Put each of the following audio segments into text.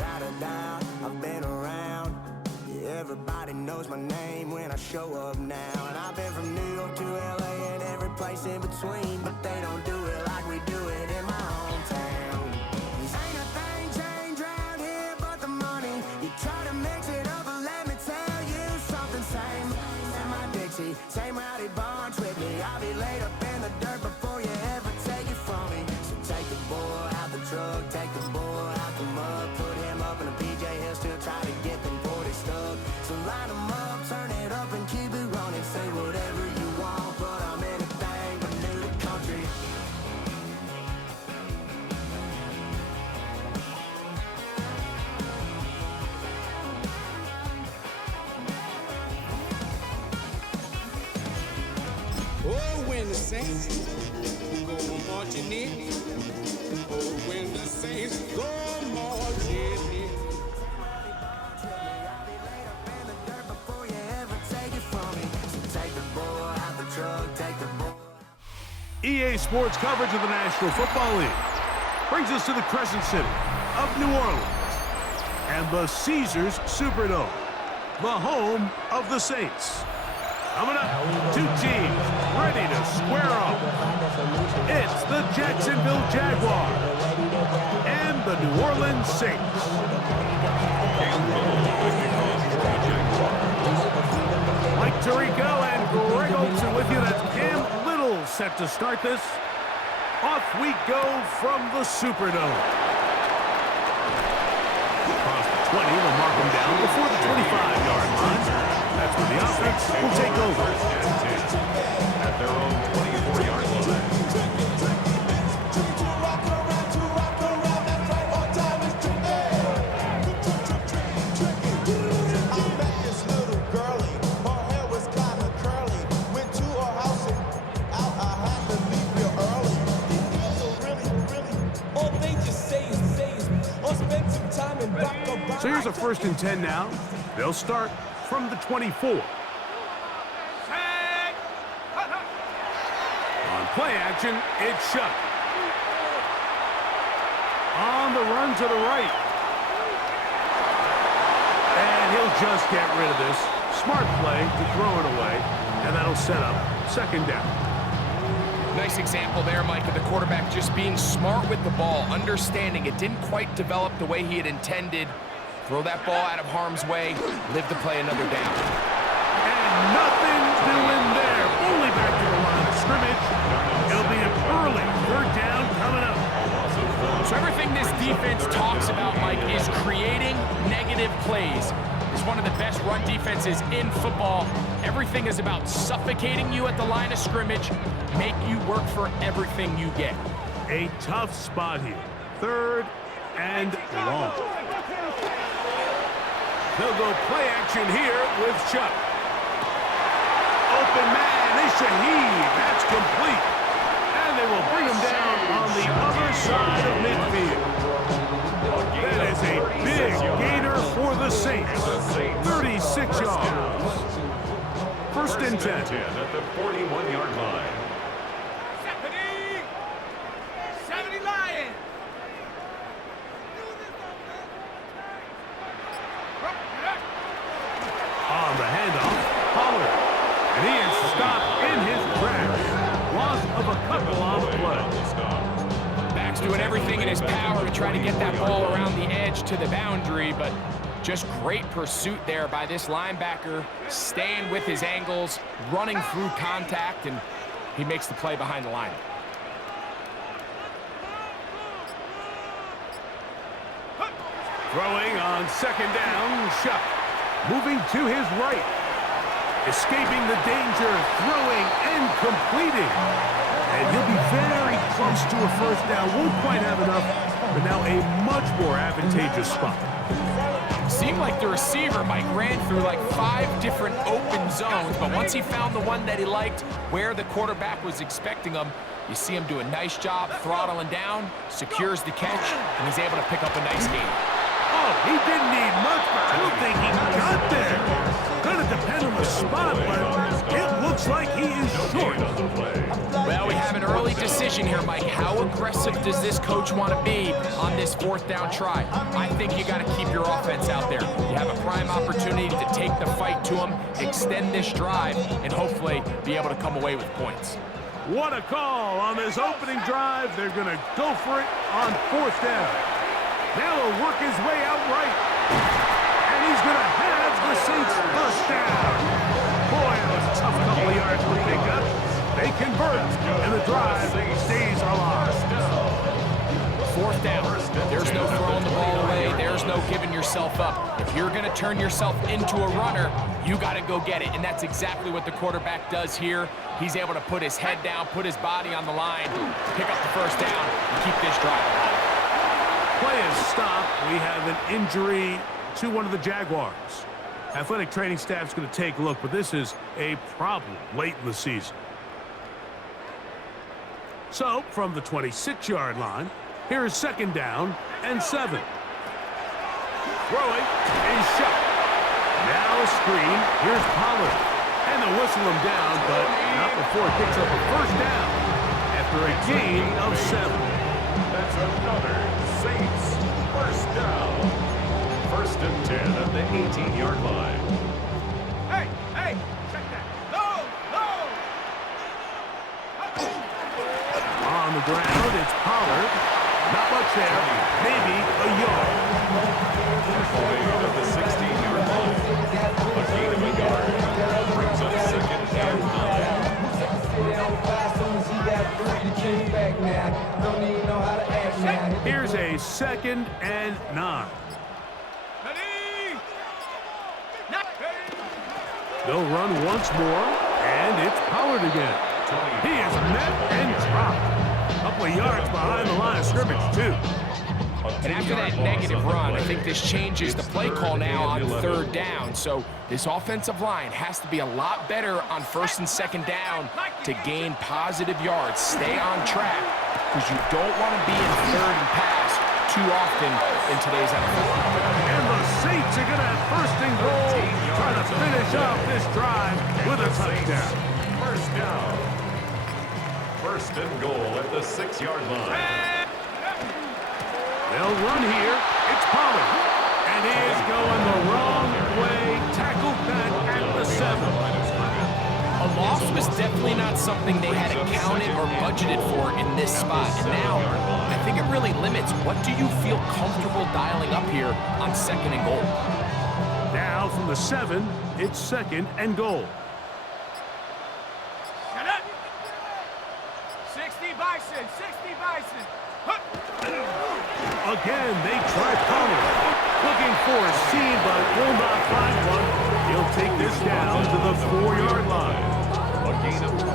Without a doubt, I've been around. Yeah, everybody knows my name when I show up now. And I've been from New York to LA and every place in between, but they don't do it like we do it in my hometown. Ain't a thing changed around here but the money. You try to mix it up, but let me tell you something. Same in my Dixie, same rowdy bunch with me. I'll be laid up in the dirt before you ever take it from me. So take the boy out the truck, take the boy out the mud, put him up in a PJ, he'll still try to get them 40 stuck. So line them up, turn it up and keep it running. Say whatever you want, but I'm anything but new to country. Oh, when the saints go marching in. Oh, when the saints go marching in. I'll be laid up in the dirt before you ever take it from me. So take the boy out the truck, take the boy. EA Sports coverage of the National Football League brings us to the Crescent City of New Orleans and the Caesars Superdome, the home of the Saints. Coming up, two teams ready to square off. It's the Jacksonville Jaguars and the New Orleans Saints. Mike Tirico and Greg Olson with you. That's Cam Little set to start this. Off we go from the Superdome. Across the 20, they'll mark them down before the 25-yard line. That's where the offense will take over. At their own 24-yard line. So here's a 1st and 10 now. They'll start from the 24. On play action, it's Shuck. On the run to the right. And he'll just get rid of this. Smart play to throw it away, and that'll set up 2nd down. Nice example there, Mike, of the quarterback just being smart with the ball, understanding it didn't quite develop the way he had intended. Throw that ball out of harm's way, live to play another down. And nothing doing there. Only back to the line of scrimmage. It'll be an early 3rd down coming up. So everything this defense talks about, Mike, is creating negative plays. It's one of the best run defenses in football. Everything is about suffocating you at the line of scrimmage, make you work for everything you get. A tough spot here. 3rd and long. They'll go play action here with Chuck. Open man is Shaheed. That's complete. And they will bring him down on the other side of midfield. That is a big gainer for the Saints. 36 yards. 1st and 10. At the 41-yard line. 70 Lions. On the handoff, Pollard. And he is stopped in his tracks. Loss of a couple on the play. Back's doing everything in his power to try to get that ball around the edge to the boundary, but just great pursuit there by this linebacker, staying with his angles, running through contact, and he makes the play behind the line. Throwing on 2nd down, Shuck. Moving to his right. Escaping the danger, throwing and completing. And he'll be very close to a 1st down. Won't quite have enough, but now a much more advantageous spot. Seemed like the receiver, Mike, ran through like 5 different open zones, but once he found the one that he liked, where the quarterback was expecting him, you see him do a nice job throttling down, secures the catch, and he's able to pick up a nice gain. Oh, he didn't need much, but I don't think he got there. Gonna depend on the spot, but it looks like he is short. Well, we have an early decision here, Mike. How aggressive does this coach want to be on this 4th down try? I think you got to keep your offense out there. You have a prime opportunity to take the fight to them, extend this drive, and hopefully be able to come away with points. What a call on this opening drive. They're going to go for it on 4th down. Now he'll work his way out right. And he's going to have the Saints 1st down. Boy, that was a tough couple of yards to pick up. They convert, and the drive stays alive. 4th down. There's no throwing the ball away. There's no giving yourself up. If you're going to turn yourself into a runner, you got to go get it. And that's exactly what the quarterback does here. He's able to put his head down, put his body on the line, pick up the 1st down, and keep this drive alive. Play is stopped. We have an injury to one of the Jaguars. Athletic training staff's going to take a look, but this is a problem late in the season. So, from the 26-yard line, here is 2nd down and 7. Throwing is shot. Now a screen. Here's Pollard. And they'll whistle him down, but not before he picks up a 1st down after a gain of 7. That's another Saints 1st down. 1st and 10 at the 18-yard line. Hey, check that. No. On the ground, it's Pollard. Not much there. Maybe a yard. Away at the 16-yard line. A gain of a yard. Brings up 2nd and 9. Here's a 2nd and 9. They'll run once more, and it's Pollard again. He is met and dropped. A couple of yards behind the line of scrimmage, too. And after that negative run, I think this changes the play call now on 3rd down. So this offensive line has to be a lot better on 1st and 2nd down to gain positive yards. Stay on track, because you don't want to be in 3rd and pass too often in today's NFL. And the Saints are going to have 1st and goal, trying to finish off this drive with a touchdown. 1st down. 1st and goal at the 6-yard line. They'll run here. It's Pollard. And he is going the wrong way. Tackled back at the 7. A loss was definitely not something they had accounted or budgeted for in this spot. And now, I think it really limits what do you feel comfortable dialing up here on 2nd and goal. Now from the 7, it's 2nd and goal. 60 Bison. Again, they try Pollard. Looking for a seam, but will not find one. He'll take this down to the 4-yard line.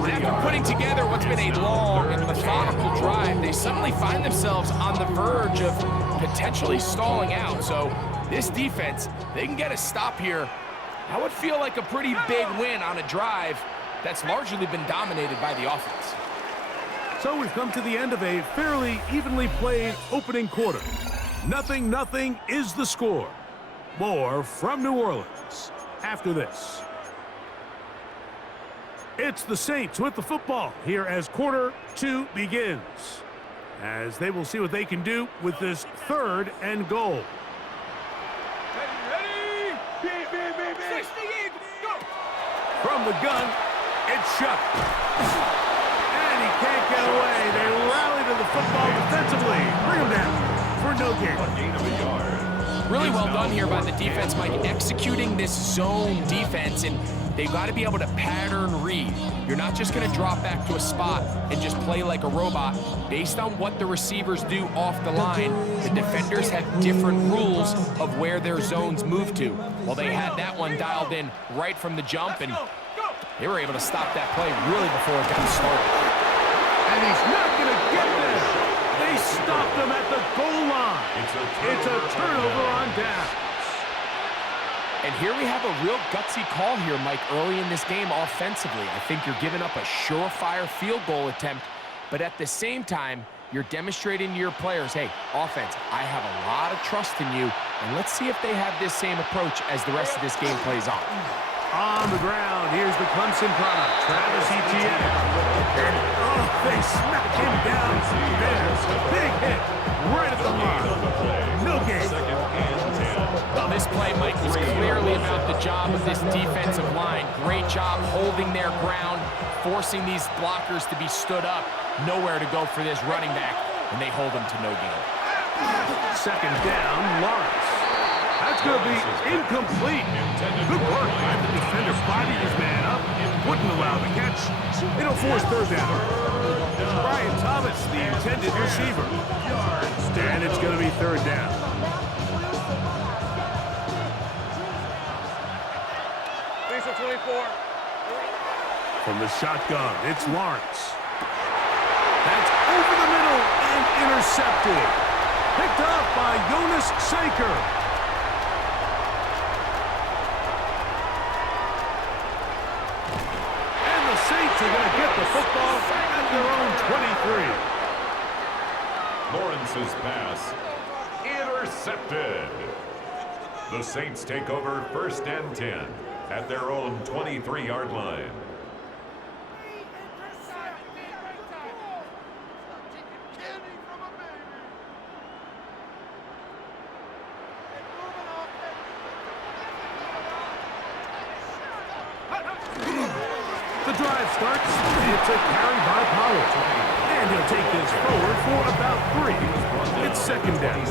After putting together what's been a long and methodical drive, they suddenly find themselves on the verge of potentially stalling out. So this defense, they can get a stop here. That would feel like a pretty big win on a drive that's largely been dominated by the offense. So we've come to the end of a fairly evenly played opening quarter. 0-0 is the score. More from New Orleans after this. It's the Saints with the football here as quarter 2 begins, as they will see what they can do with this 3rd and goal. Ready? 60, go! From the gun, it's shot. And he can't get away. They rally to the football defensively. Bring him down for no gain. A gain of a yard. Really well done here by the defense, Mike, executing this zone defense, and they've got to be able to pattern read. You're not just going to drop back to a spot and just play like a robot. Based on what the receivers do off the line, the defenders have different rules of where their zones move to. Well, they had that one dialed in right from the jump, and they were able to stop that play really before it got started. And he's not going to get there. They stopped him at the goal line. It's a turnover on down. And here we have a real gutsy call here, Mike, early in this game offensively. I think you're giving up a surefire field goal attempt, but at the same time, you're demonstrating to your players, hey, offense, I have a lot of trust in you, and let's see if they have this same approach as the rest of this game plays on. On the ground, here's the Clemson product, Travis Etienne. And, oh, they smack him down there. Big hit, right at the mark. No game. Well, this play, Mike, was clearly about the job of this defensive line. Great job holding their ground, forcing these blockers to be stood up. Nowhere to go for this running back, and they hold him to no gain. Second down, Lawrence. That's going to be incomplete. Good work by the defender bodied his man up. Wouldn't allow the catch. It'll force third down. Brian Thomas, the intended receiver. And it's going to be third down. From the shotgun, it's Lawrence. That's over the middle and intercepted. Picked up by Jonas Saker. And the Saints are going to get the football at their own 23. Lawrence's pass intercepted. The Saints take over 1st and 10 at their own 23-yard line. The drive starts. It's a carry by Pollard. And he'll take this forward for about 3. It's second down.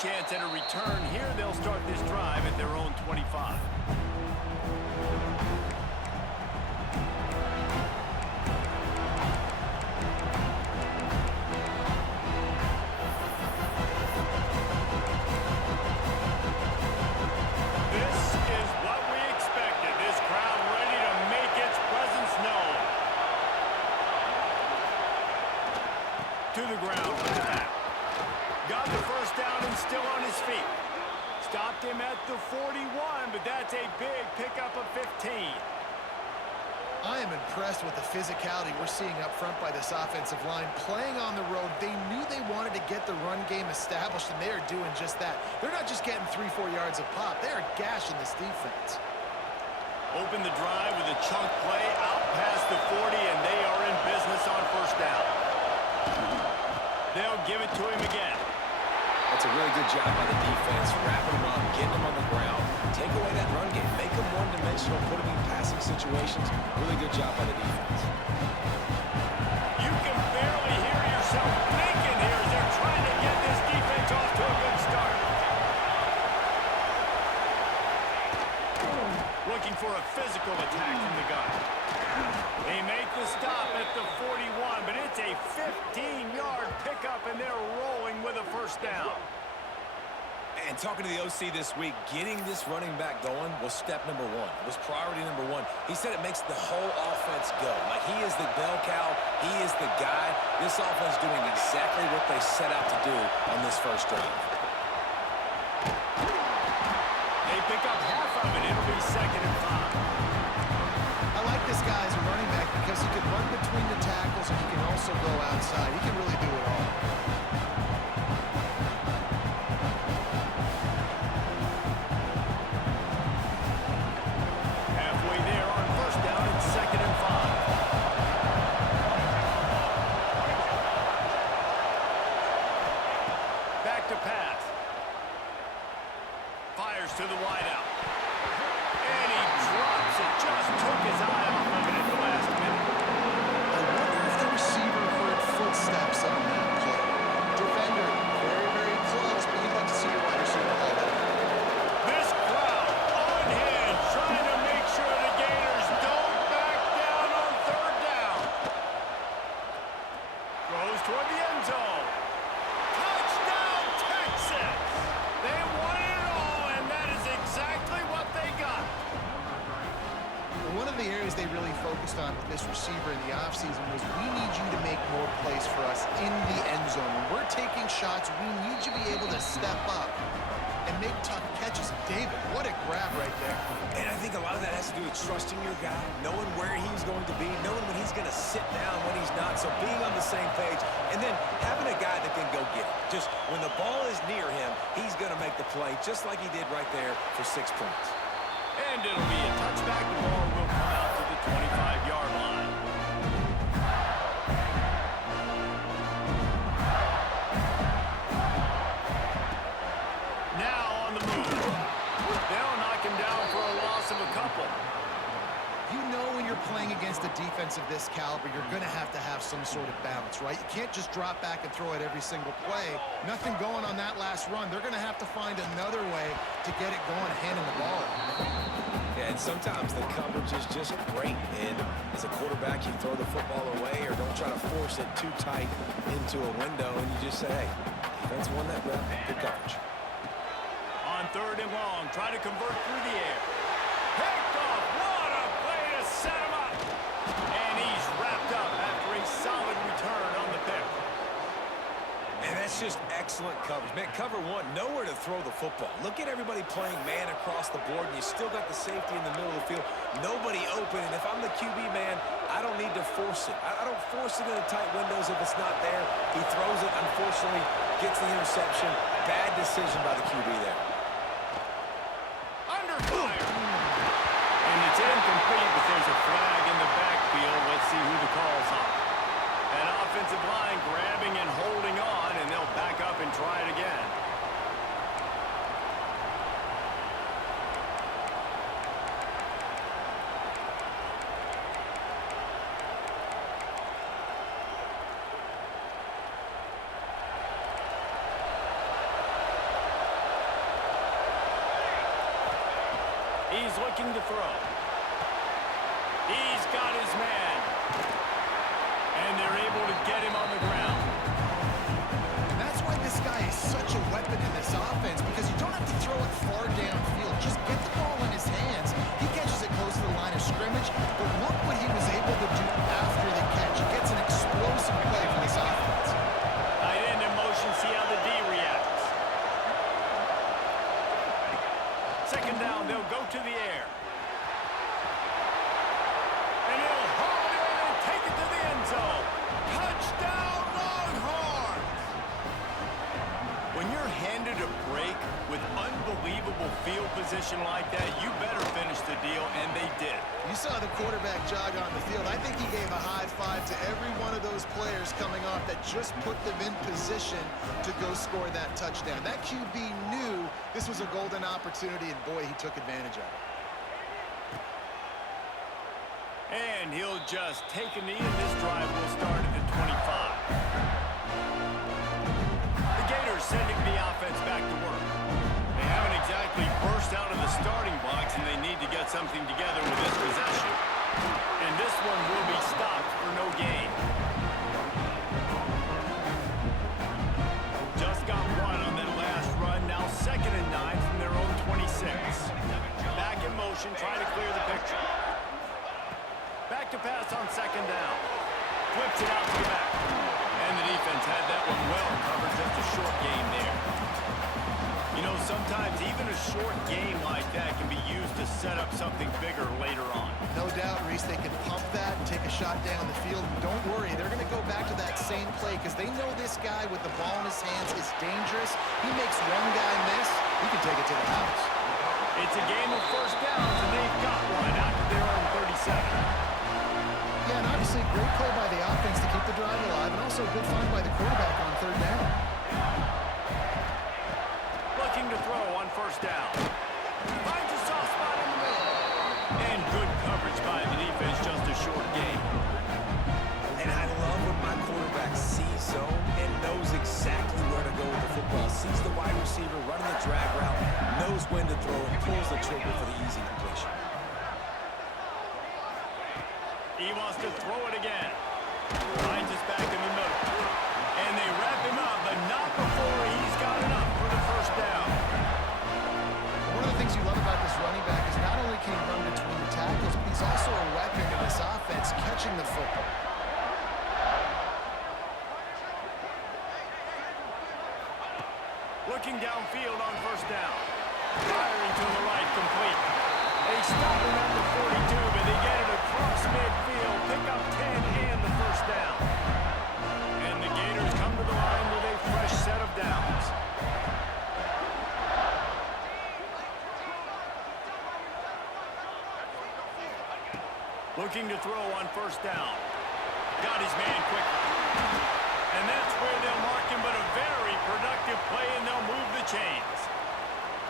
chance at a return here. They'll start this drive at their own 25. To the ground with that. Got the first down and still on his feet. Stopped him at the 41, but that's a big pickup of 15. I am impressed with the physicality we're seeing up front by this offensive line. Playing on the road, they knew they wanted to get the run game established, and they are doing just that. They're not just getting 3-4 yards of pop. They are gashing this defense. Open the drive with a chunk play out past the 40, and they are in business on first down. They'll give it to him again. That's a really good job by the defense, wrapping him up, getting him on the ground. Take away that run game, make him one-dimensional, put him in passing situations. Really good job by the defense. You can barely hear yourself thinking here as they're trying to get this defense off to a good start. Looking for a physical attack from the gun. They make the stop at the 41, but it's a 15-yard pickup, and they're rolling with a first down. And talking to the OC this week, getting this running back going was step number one. It was priority number one. He said it makes the whole offense go. Like, he is the bell cow. He is the guy. This offense doing exactly what they set out to do on this first drive. They pick up half of it. It'll be 2nd and 5. I like this guy as a running back because he can run between the tackles and he can also go outside. He can really do it all. Halfway there on first down and 2nd and 5. Back to pass. Fires to the wideout. And he drops it. Just took his eye off of it at the last minute. I wonder if the receiver heard footsteps on that play. Defender, very, very close, but you'd like to see your wide receiver hold it. This crowd on hand trying to make sure the Gators don't back down on 3rd down. Throws toward the end zone. Touchdown, Texas! They wanted it all, and that is exactly what they got. One of the areas they really focused on with this receiver in the offseason was we need you to make more plays for us in the end zone. When we're taking shots, we need you to be able to step up and make tough catches. David, what a grab right there. And I think a lot of that has to do with trusting your guy, knowing where he's going to be, knowing when he's going to sit down, when he's not. So being on the same page, and then having a guy that can go get it. Just when the ball is near him, he's going to make the play, just like he did right there for 6 points. And it'll be a touchback. The ball will come out to the 25-yard line. Now on the move. They'll knock him down for a loss of a couple. You know when you're playing against a defense of this caliber, you're going to have some sort of balance, right? You can't just drop back and throw it every single play. Nothing going on that last run. They're going to have to find another way to get it going, handing the ball. Yeah, and sometimes the coverage is just great. And as a quarterback, you throw the football away or don't try to force it too tight into a window, and you just say, hey, defense won that rep. Good coverage. On 3rd and long, try to convert through the air. Picked off. What a play to set him up. And he's wrapped up after a solid return on the pick. And that's just excellent coverage. Man, cover one, nowhere to throw the football. Look at everybody playing man across the board, and you still got the safety in the middle of the field. Nobody open, and if I'm the QB man, I don't need to force it. I don't force it into tight windows if it's not there. He throws it, unfortunately, gets the interception. Bad decision by the QB there. Under fire. And it's incomplete, but there's a flag in the backfield. Let's see who the call's on. That offensive line grabbing and holding on, and they'll back up and try it again. He's looking to throw. He's got his man. And they're able to get him on the ground. And that's why this guy is such a weapon in this offense, because you don't have to throw it far downfield. Just get the ball in his hands. He catches it close to the line of scrimmage, but look what he was able to do after the catch. He gets an explosive play for this offense. Tight end in motion, see how the D reacts. Second down, they'll go to the air. And he'll haul it in and take it to the end zone. Touchdown, Longhorns! When you're handed a break with unbelievable field position like that, you better finish the deal, and they did. You saw the quarterback jog on the field. I think he gave a high five to every one of those players coming off that just put them in position to go score that touchdown. That QB knew this was a golden opportunity, and boy, he took advantage of it. And he'll just take a knee, and this drive will start at the 25. The Gators sending the offense back to work. They haven't exactly burst out of the starting blocks, and they need to get something together with this possession. And this one will be stopped for no gain. Just got one on that last run. Now 2nd and 9 from their own 26. Back in motion, trying to clear the picture. Back to pass on 2nd down. Flips it out to the back. And the defense had that one well covered. Just a short gain there. You know, sometimes even a short game like that can be used to set up something bigger later on. No doubt, Reese, they can pump that and take a shot down the field. Don't worry, they're going to go back to that same play because they know this guy with the ball in his hands is dangerous. He makes one guy miss, he can take it to the house. It's a game of first downs, and they've got one out to their own 37. Yeah, and obviously great play by the offense to keep the drive alive, and also a good find by the quarterback on 3rd down. Looking to throw on 1st down. Finds a soft spot in the middle. And good coverage by the defense, just a short gain. And I love when my quarterback sees zone and knows exactly where to go with the football. Sees the wide receiver running the drag route, knows when to throw it, pulls the trigger for the easy completion. He wants to throw it again. Finds us back in the middle. And they wrap him up, but not before he's got enough for the 1st down. One of the things you love about this running back is not only can he run between the tackles, but he's also a weapon in this offense, catching the football. Looking downfield on 1st down. Firing to the right, complete. They stop him at the 42, but they get it across midfield. Pick up 10 and the 1st down. And the Gators come to the line with a fresh set of downs. Looking to throw on 1st down. Got his man quickly. And that's where they'll mark him, but a very productive play, and they'll move the chains.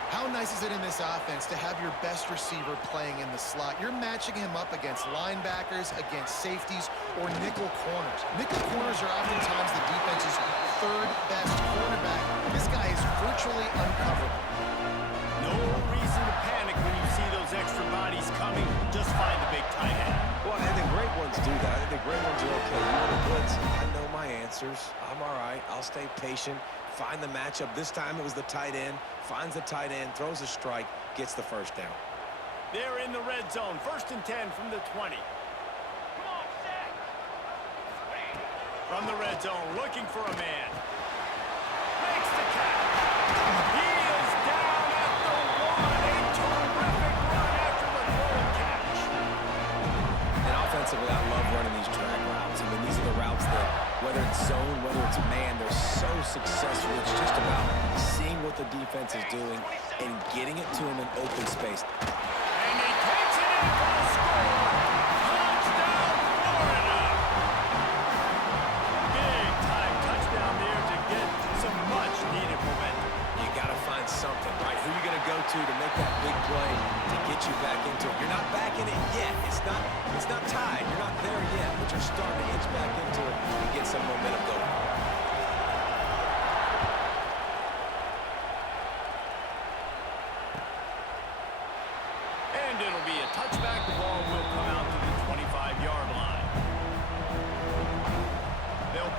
How nice is it in this offense to have your best receiver playing in the slot? You're matching him up against linebackers, against safeties, or nickel corners. Nickel corners are oftentimes the defense's 3rd best cornerback. This guy is virtually uncoverable. No reason to panic when you see those extra bodies coming. Just find the big tight end. Well, and the great ones do that. I think the great ones are okay. You want to blitz? I know my answers. I'm all right. I'll stay patient. Find the matchup. This time it was the tight end. Finds the tight end, throws a strike, gets the 1st down. They're in the red zone. 1st and 10 from the 20. From the red zone, looking for a man. Makes the catch. He is down at the 1. A terrific run after the throw and catch. And offensively, I love running these drag routes. I mean, these are the routes that, whether it's zone, whether it's man, they're so successful. It's just about seeing what the defense is doing and getting it to them in open space. And he takes it in for the score. Touchdown, Florida. Big time touchdown there to get some much needed momentum. You got to find something, right? Who are you going to go to make that big play to get you back into it? You're not back in it yet. It's not tied. You're not there yet, but you're starting to inch back into it and get some momentum going.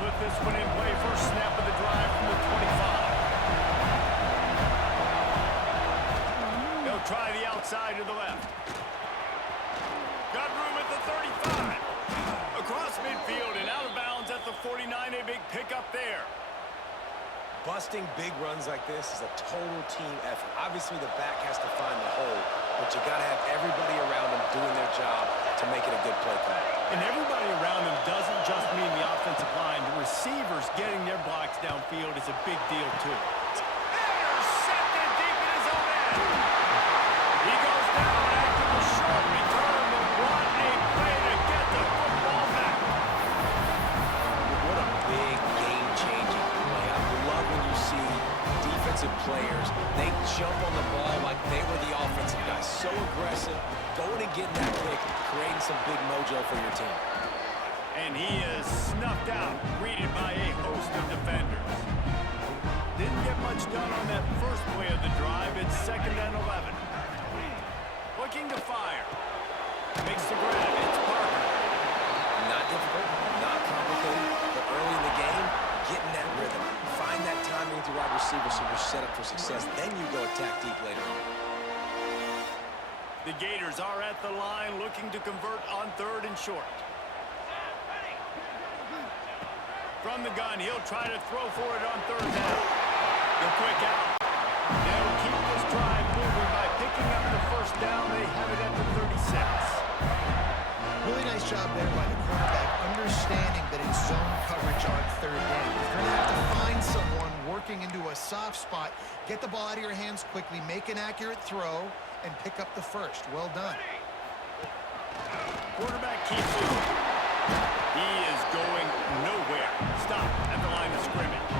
put this one in play. First snap of the drive from the 25. They'll try the outside to the left. Got room at the 35. Across midfield and out of bounds at the 49. A big pickup there. Busting big runs like this is a total team effort. Obviously, the back has to find the hole, but you got to have everybody around them doing their job to make it a good play call. And everybody around them doesn't just mean the offensive line. The receivers getting their blocks downfield is a big deal, too. Intercepted deep in his own end. He goes down after the short return, but what a play to get the football back. What a big game-changing play. I love when you see defensive players, they jump on the ball like they were the offensive guys. So aggressive, going and getting that pick, creating some big mojo for your team. And he is snuffed out, greeted by a host of defenders. Didn't get much done on that first play of the drive. It's 2nd and 11. Looking to fire. Makes the grab. It's Parker. Not difficult, not complicated, but early in the game, getting that rhythm. Find that timing with your wide receiver so you're set up for success. Then you go attack deep later on. The Gators are at the line looking to convert on 3rd and short. From the gun, he'll try to throw for it on 3rd down. The quick out. They'll keep this drive moving by picking up the first down. They have it at the 36. Really nice job there by the quarterback, understanding that it's zone coverage on 3rd down. You're going to have to find someone working into a soft spot, get the ball out of your hands quickly, make an accurate throw, and pick up the first. Well done. Quarterback keeps it. He is going nowhere. Stop at the line of scrimmage.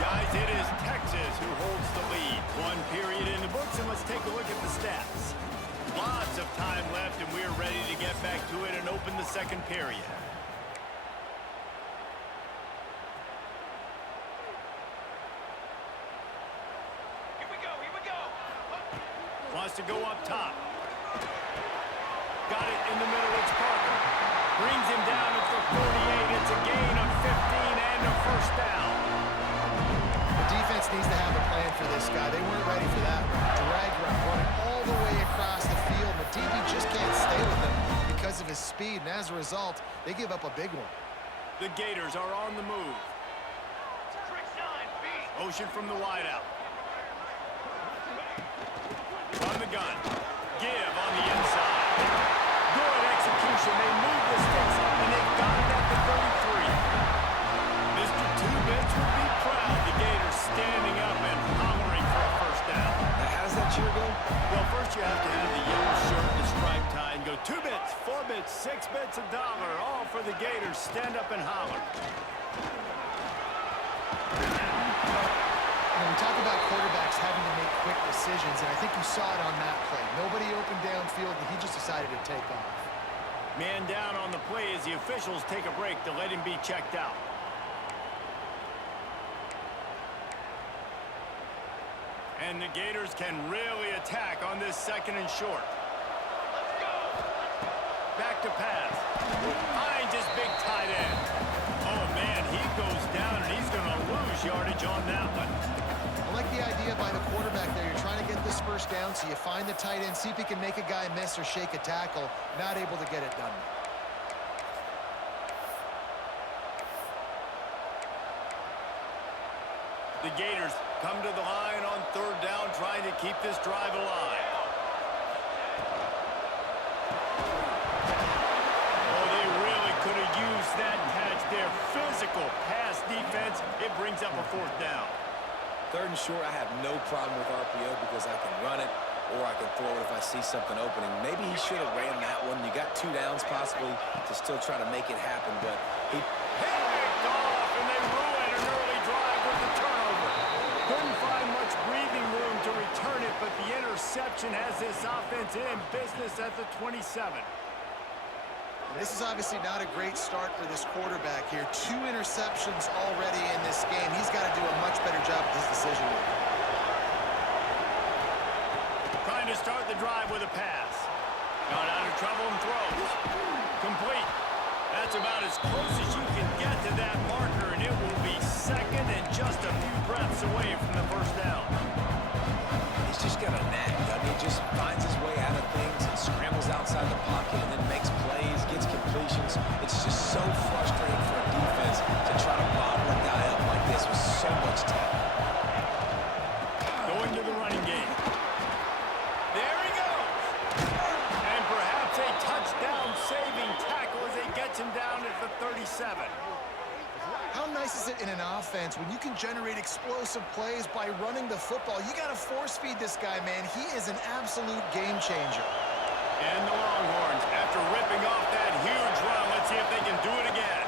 Guys, it is Texas who holds the lead. 1 period in the books, and let's take a look at the stats. Lots of time left, and we're ready to get back to it and open the 2nd period. Wants to go up top. Got it in the middle. It's Parker. Brings him down at the 48. It's a gain of 15 and a first down. The defense needs to have a plan for this guy. They weren't ready for that one. Drag run, running all the way across the field. The DB just can't stay with him because of his speed, and as a result, they give up a big one. The Gators are on the move. Motion from the wideout. On the gun. Give on the inside. Good execution. They move the sticks up, and they've got it at the 33. Mr. Two-Bits would be proud. The Gators standing up and hollering for a first down. Now, how does that cheer go? Well, first you have to have the yellow shirt and the striped tie and go 2 bits, 4 bits, 6 bits, $1. All for the Gators. Stand up and holler. We talk about quarterbacks having to make quick decisions, and I think you saw it on that play. Nobody opened downfield, and he just decided to take off. Man down on the play as the officials take a break to let him be checked out. And the Gators can really attack on this 2nd and short. Back to pass. Finds his big tight end. Oh, man, he goes down, and he's going to lose yardage on that one. I like the idea by the quarterback there. You're trying to get this first down, so you find the tight end, see if he can make a guy miss or shake a tackle. Not able to get it done. The Gators come to the line on 3rd down, trying to keep this drive alive. Oh, they really could have used that catch there. Physical pass defense. It brings up a 4th down. 3rd and short, I have no problem with RPO because I can run it or I can throw it if I see something opening. Maybe he should have ran that one. You got 2 downs possibly to still try to make it happen, but he picked off, and they ruin an early drive with the turnover. Couldn't find much breathing room to return it, but the interception has this offense in business at the 27. This is obviously not a great start for this quarterback here. 2 interceptions already in this game. He's got to do a much better job with his decision making. to start the drive with a pass. Got out of trouble and throws. Complete. That's about as close as you can get to that marker, and it will be second and just a few breaths away from the first down. He's just got a knack. I mean, he just finds his way out of things and scrambles outside the pocket and then makes plays, gets completions. It's just so frustrating for a defense to try to bottle a guy up like this with so much talent. Going to the running game. There he goes. And perhaps a touchdown-saving tackle as he gets him down at the 37. How nice is it in an offense when you can generate explosive plays by running the football? You got to force-feed this guy, man. He is an absolute game changer. And the Longhorns, after ripping off that huge run, let's see if they can do it again.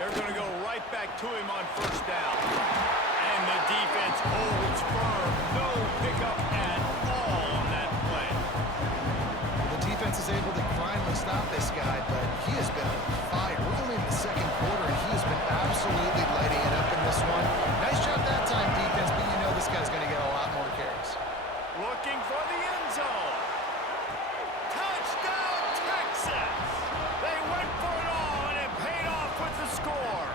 They're going to go right back to him on first down. And the defense holds firm. No pickup at all on that play. The defense is able to finally stop this guy, but he has been on fire. We're only in the second quarter, and he has been absolutely lighting it up in this one. Nice job that time, defense, but you know this guy's going to get a lot more carries. Looking for the end zone. Touchdown, Texas! They went for it all, and it paid off with the score.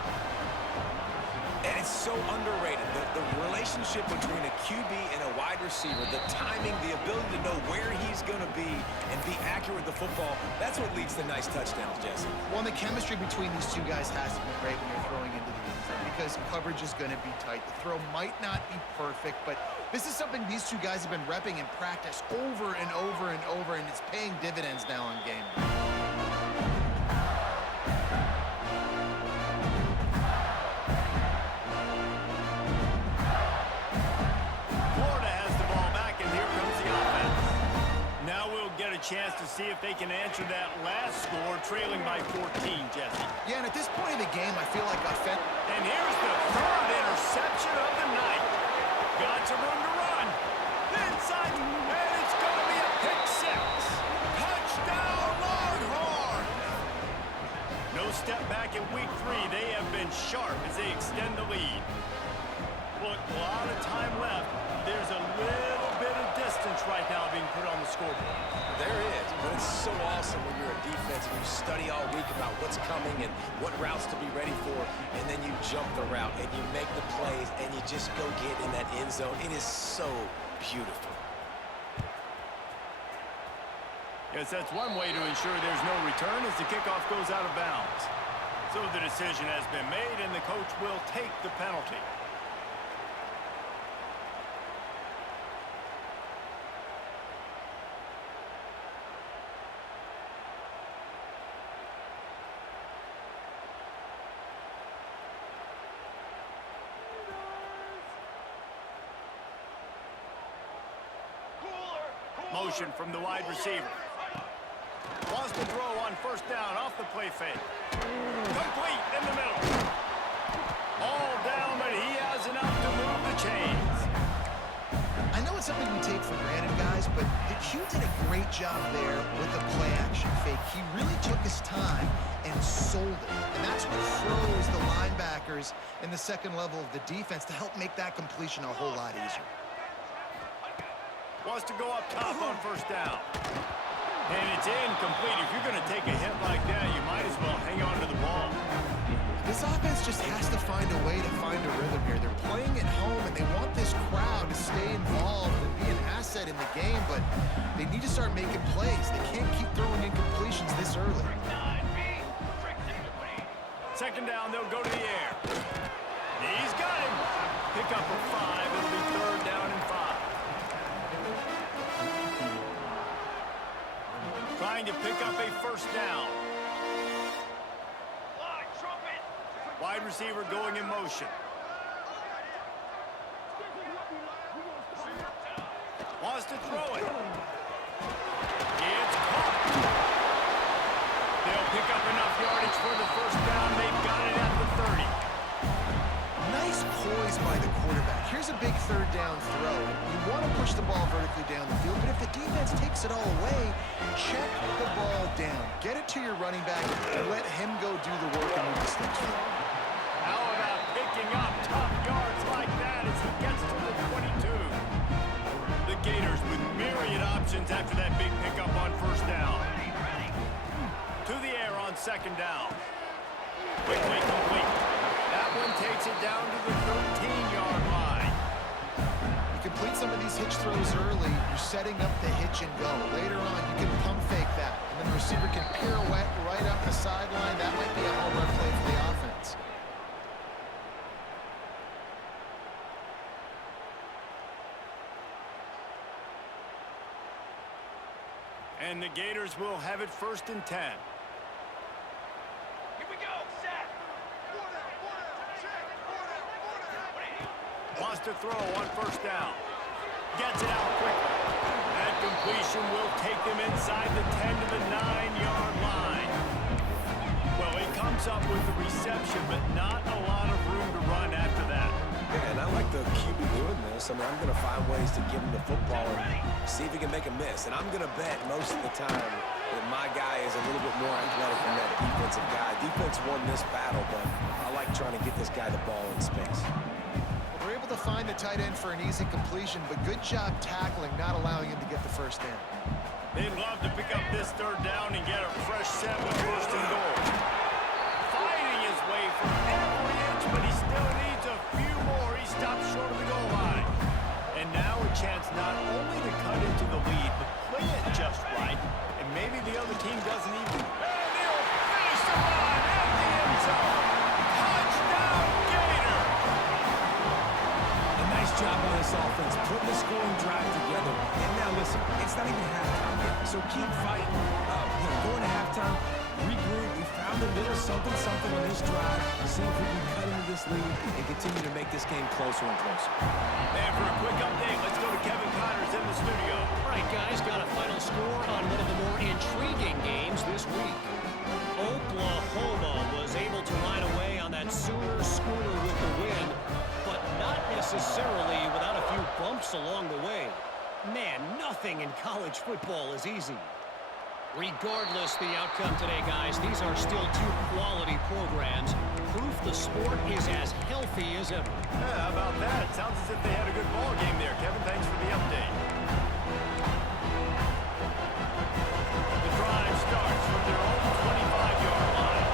And it's so underrated. The relationship between a QB and a wide receiver, the timing, the ability to know where he's going to be and be accurate with the football, that's what leads to nice touchdowns, Jesse. Well, the chemistry between these two guys has to be great when you're throwing into the end zone because coverage is going to be tight. The throw might not be perfect, but this is something these two guys have been repping in practice over and over and over, and it's paying dividends now on game day. Chance to see if they can answer that last score, trailing by 14, Jesse. Yeah, and at this point in the game, I feel like And here's the third interception of the night. Got some room to run. Inside, and it's going to be a pick six. Touchdown, Longhorns! No step back in week 3. They have been sharp as they extend the lead. Look, a lot of time left. There's a little bit of distance right now being put on the scoreboard. There is, but it's so awesome when you're a defense and you study all week about what's coming and what routes to be ready for, and then you jump the route and you make the plays and you just go get in that end zone. It is so beautiful. Yes, that's one way to ensure there's no return as the kickoff goes out of bounds. So the decision has been made and the coach will take the penalty. Motion from the wide receiver. Wants to throw on first down off the play fake. Complete in the middle. All down, but he has enough to move the chains. I know it's something we take for granted, guys, but Hugh did a great job there with the play-action fake. He really took his time and sold it. And that's what froze the linebackers in the second level of the defense to help make that completion a whole lot easier. Wants to go up top on first down. And it's incomplete. If you're going to take a hit like that, you might as well hang on to the ball. This offense just has to find a way to find a rhythm here. They're playing at home, and they want this crowd to stay involved and be an asset in the game, but they need to start making plays. They can't keep throwing incompletions this early. Second down, they'll go to the air. He's got him. Pick up a 5. It'll be third down and 5. Trying to pick up a first down. Wide receiver going in motion. Wants to throw it. It's caught. They'll pick up enough yardage for the first down. They've got it at the 30. Nice poise by the quarterback. Here's a big third down throw. You want to push the ball vertically down the field, but if the defense takes it all away, check the ball down. Get it to your running back and let him go do the work and move the sticks for you. How about picking up tough yards like that as he gets to the 22? The Gators with myriad options options after that big pickup on first down. To the air on second down. Quickly complete. That one takes it down to the 13-yard line. You complete some of these hitch throws early, you're setting up the hitch and go. Later on, you can pump fake that, and then the receiver can pirouette right up the sideline. That might be a home run play for the offense. And the Gators will have it 1st and 10. Here we go, set. Wants to throw on first down. Gets it out quickly. That completion will take them inside the 10 to the 9-yard line. Well, he comes up with the reception, but not a lot of room to run after that. Yeah, and I like the QB doing this. I mean, I'm going to find ways to give him the football and see if he can make a miss. And I'm going to bet most of the time that my guy is a little bit more athletic than that defensive guy. Defense won this battle, but I like trying to get this guy the ball in space. Well, we're able to find the tight end for an easy completion, but good job tackling, not allowing him to get the first down. They'd love to pick up this third down and get a fresh set with 1st and goal. Fighting his way from every inch, but he still needs a few more. He stops short of the goal line. And now a chance not only to cut into the lead, but play it just right. And maybe the other team doesn't even. And he'll finish the run at the end zone. Touchdown, Gator! A nice job by this offense, putting the scoring drive together. And now listen, it's not even halftime yet, so keep fighting. Going to halftime, regroup. We found a little something on this drive. See if we can cut into this lead and continue to make this game closer and closer. And for a quick update, let's go to Kevin Connors in the studio. All right, guys, got a final score on one of the more intriguing games this week. Oklahoma was able to ride away on that Sooner schooner with the win, but not necessarily without a few bumps along the way. Man, nothing in college football is easy. Regardless the outcome today, guys, these are still two quality programs. Proof the sport is as healthy as ever. Yeah, how about that? Sounds as if they had a good ball game there. Kevin, thanks for the update. The drive starts from their own 25-yard line.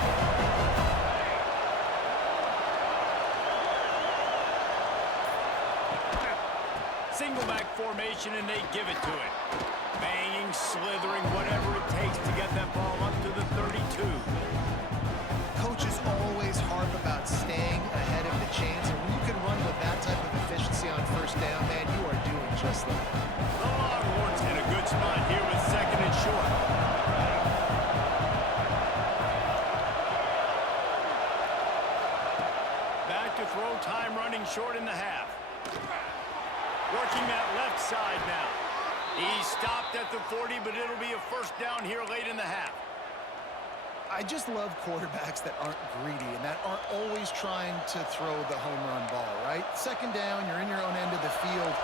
Single back formation, and they give it to it. Banging, slithering, whatever it takes to get that ball up to the 32. Coaches always harp about staying ahead of the chains, and when you can run with that type of efficiency on first down, man, you are doing just that. The Longhorns in a good spot here with 2nd and short. Back to throw, time running short in the half. Working that left side now. He stopped at the 40, but it'll be a first down here late in the half. I just love quarterbacks that aren't greedy and that aren't always trying to throw the home run ball, right? 2nd down, you're in your own end of the field.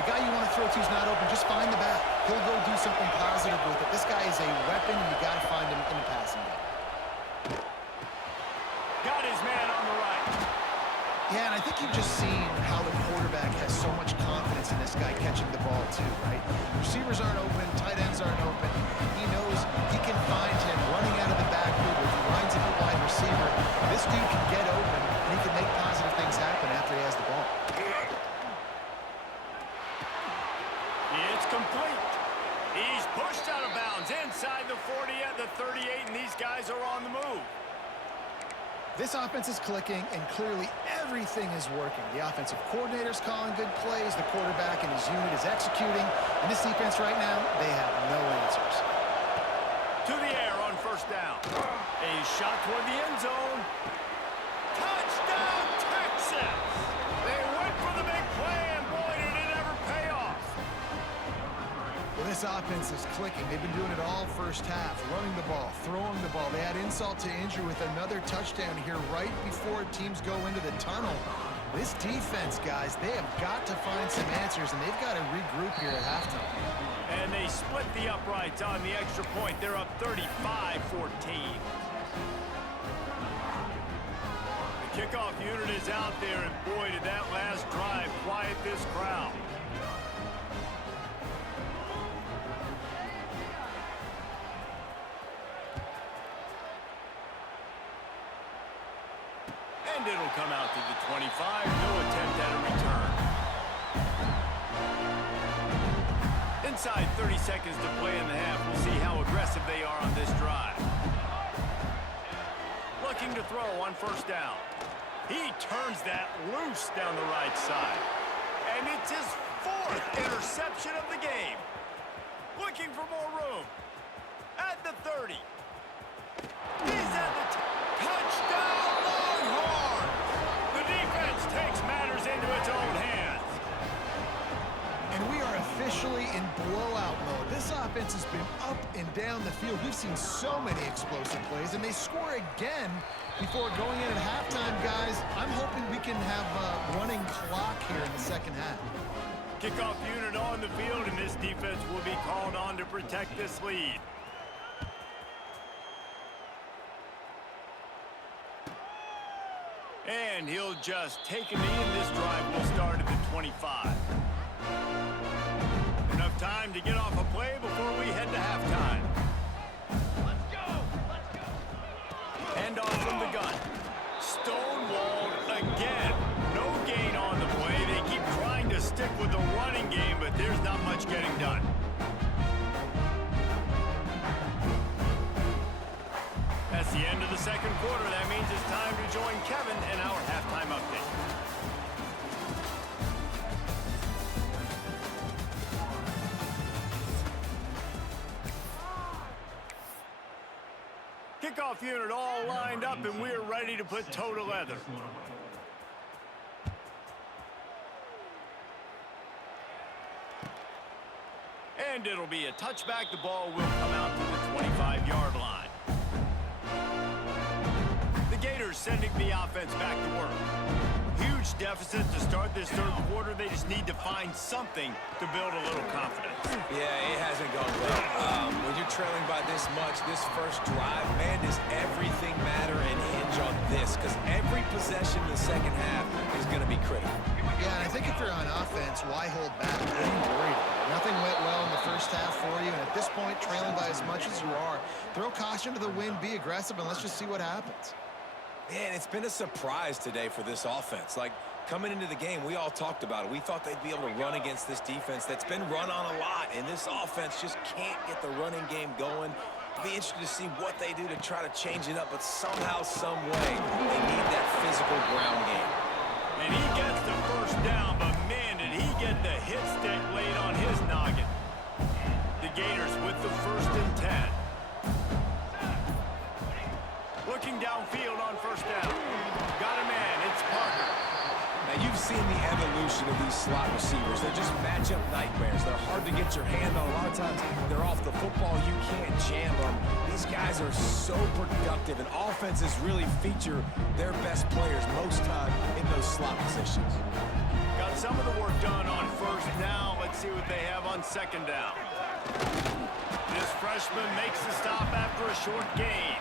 The guy you want to throw to is not open. Just find the back. He'll go do something positive with it. This guy is a weapon, and you got to find him in the passing game. Got his man on the right. Yeah, and I think you've just seen how the quarterback has so much confidence in this guy catching the ball too, right? Receivers aren't open, tight ends aren't open. He knows he can find him running out of the backfield. If he lines up a wide receiver, this dude can get open, and he can make positive things happen after he has the ball. It's complete. He's pushed out of bounds inside the 40 at the 38, and these guys are on the move. This offense is clicking, and clearly everything is working. The offensive coordinator's calling good plays. The quarterback and his unit is executing. And this defense right now, they have no answers. To the air on first down. A shot toward the end zone. Touchdown, Texas! They went for the big play, and boy, did it ever pay off. Well, this offense is clicking. They've been doing it all first half, running the ball, throwing the ball. They had insult to injury with another touchdown here right before teams go into the tunnel. This defense, guys, they have got to find some answers, and they've got to regroup here at halftime. And they split the uprights on the extra point. They're up 35-14. The kickoff unit is out there, and boy, did that last drive quiet this crowd. it'll come out to the 25. No attempt at a return. Inside 30 seconds to play in the half. We'll see how aggressive they are on this drive. Looking to throw on first down. He turns that loose down the right side. And it's his 4th interception of the game. Looking for more room. At the 30. He's at the touchdown Longhorn. The defense takes matters into its own hands. And we are officially in blowout mode. This offense has been up and down the field. We've seen so many explosive plays, and they score again before going in at halftime, guys. I'm hoping we can have a running clock here in the second half. Kickoff unit on the field, and this defense will be called on to protect this lead. And he'll just take a knee, and this drive will start at the 25. Enough time to get off a play before we head to halftime. Let's go! Let's go! Handoff from the gun. Stonewalled again. No gain on the play. They keep trying to stick with the running game, but there's not much getting done. That's the end of the second quarter. That means it's time to join Kevin in our halftime update. Kickoff unit all lined up, and we're ready to put toe to leather. And it'll be a touchback. The ball will come out to the 25-yard line. The Gators sending the offense back to work. Huge deficit to start this third quarter. They just need to find something to build a little confidence. Yeah, it hasn't gone well. When you're trailing by this much, this first drive, man, does everything matter and hinge on this? Because every possession in the second half is going to be critical. Yeah, and I think if you're on offense, why hold back? What are you worried about? Nothing went well in the first half for you, and at this point, trailing by as much as you are, throw caution to the wind, be aggressive, and let's just see what happens. Man, it's been a surprise today for this offense. Like, coming into the game, we all talked about it. We thought they'd be able to run against this defense that's been run on a lot, and this offense just can't get the running game going. It'll be interesting to see what they do to try to change it up, but somehow, some way, they need that physical ground game. And he gets the first down, but man, did he get the hit stick laid on his noggin. The Gators with the 1st and 10. Looking downfield on first down. Got a man, it's Parker. Now, you've seen the evolution of these slot receivers. They're just matchup nightmares. They're hard to get your hand on. A lot of times, they're off the football. You can't jam them. These guys are so productive, and offenses really feature their best players most time in those slot positions. Got some of the work done on first down. Let's see what they have on second down. This freshman makes the stop after a short gain.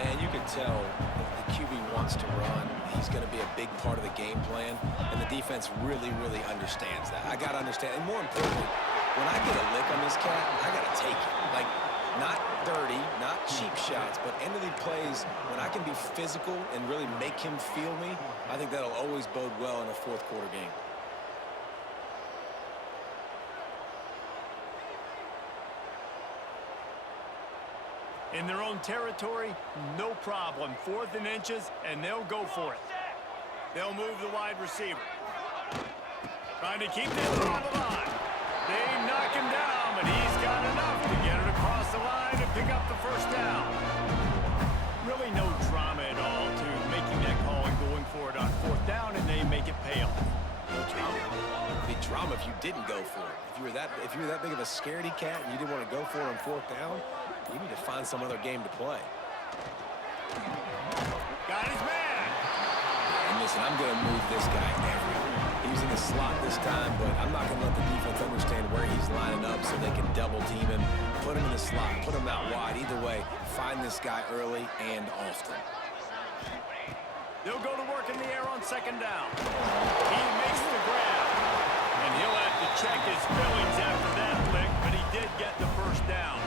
And you can tell if the QB wants to run, he's going to be a big part of the game plan, and the defense really, really understands that. I got to understand, and more importantly, when I get a lick on this cat, I got to take it. Like, not dirty, not cheap shots, but end of the plays, when I can be physical and really make him feel me, I think that'll always bode well in a fourth quarter game. In their own territory, no problem. 4th and inches, and they'll go for it. They'll move the wide receiver. Trying to keep this on the line. They knock him down, but he's got enough to get it across the line and pick up the first down. Really no drama at all to making that call and going for it on 4th down, and they make it pay off. No drama. It'd be drama if you didn't go for it. If you were that big of a scaredy cat and you didn't want to go for it on 4th down, you need to find some other game to play. Got his man. And listen, I'm going to move this guy everywhere. He's in the slot this time, but I'm not going to let the defense understand where he's lining up so they can double team him, put him in the slot, put him out wide. Either way, find this guy early and often. They'll go to work in the air on second down. He makes the grab. And he'll have to check his feelings after that lick, but he did get the first down.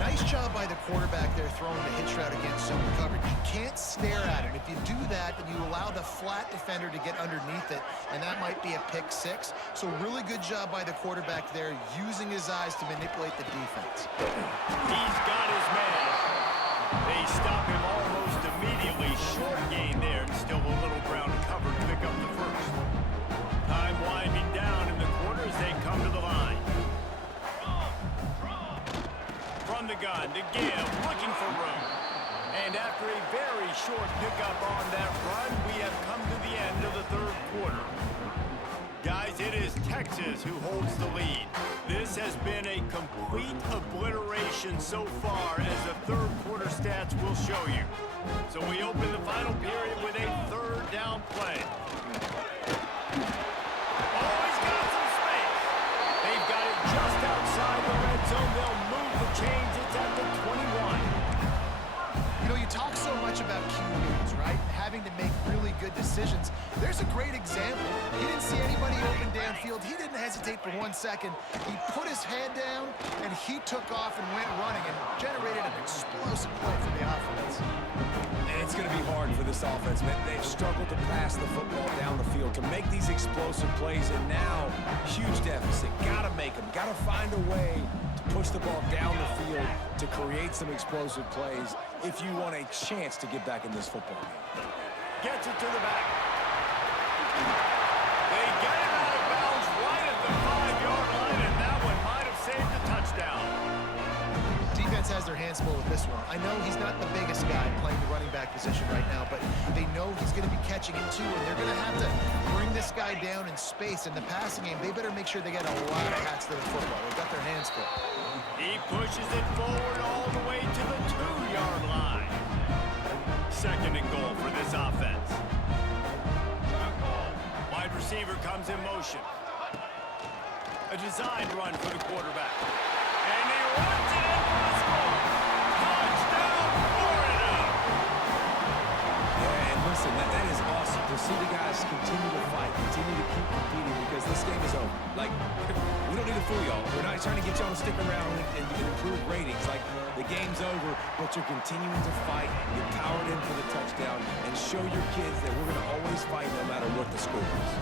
Nice job by the quarterback there throwing the hitch route against zone coverage. You can't stare at him. If you do that, then you allow the flat defender to get underneath it, and that might be a pick six. So really good job by the quarterback there, using his eyes to manipulate the defense. He's got his man. They stop him almost immediately. Short gain there, and still a little ground cover to pick up the first. Time winding down in the quarter as they come to the line. From the gun to give, looking for room. And after a very short pickup on that run, we have come to the end of the third quarter. Guys, it is Texas who holds the lead. This has been a complete obliteration so far, as the third quarter stats will show you. So we open the final period with a third down play. Oh, he's got some space. They've got it just outside the red zone. They'll move the chains. It's at the 21. You know, you talk so much about QBs, right? Having to make really good decisions. There's a great example. He didn't see anybody open downfield. He didn't hesitate for 1 second. He put his head down, and he took off and went running and generated an explosive play for the offense. And it's going to be hard for this offense, man. They've struggled to pass the football down the field, to make these explosive plays, and now, huge deficit. Got to make them. Got to find a way to push the ball down the field to create some explosive plays if you want a chance to get back in this football game. Gets it to the back. They get it out of bounds right at the 5-yard line, and that one might have saved the touchdown. Defense has their hands full with this one. I know he's not the biggest guy playing the running back position right now, but they know he's going to be catching it too, and they're going to have to bring this guy down in space. In the passing game, they better make sure they get a lot of hats to the football. They've got their hands full. He pushes it forward all the way to the 2-yard line. Second and goal for this offense. Wide receiver comes in motion. A designed run for the quarterback. And he runs it in for a score. Touchdown, Florida! Yeah, and listen, that is awesome to see the guys continue to fight, continue to keep competing, because this game is over. Like, we don't need to fool y'all. We're not trying to get y'all to stick around and improve ratings. Like, the game's over, but you're continuing to fight. You're powered in for the touchdown, and show your kids that we're going to always fight no matter what the score is.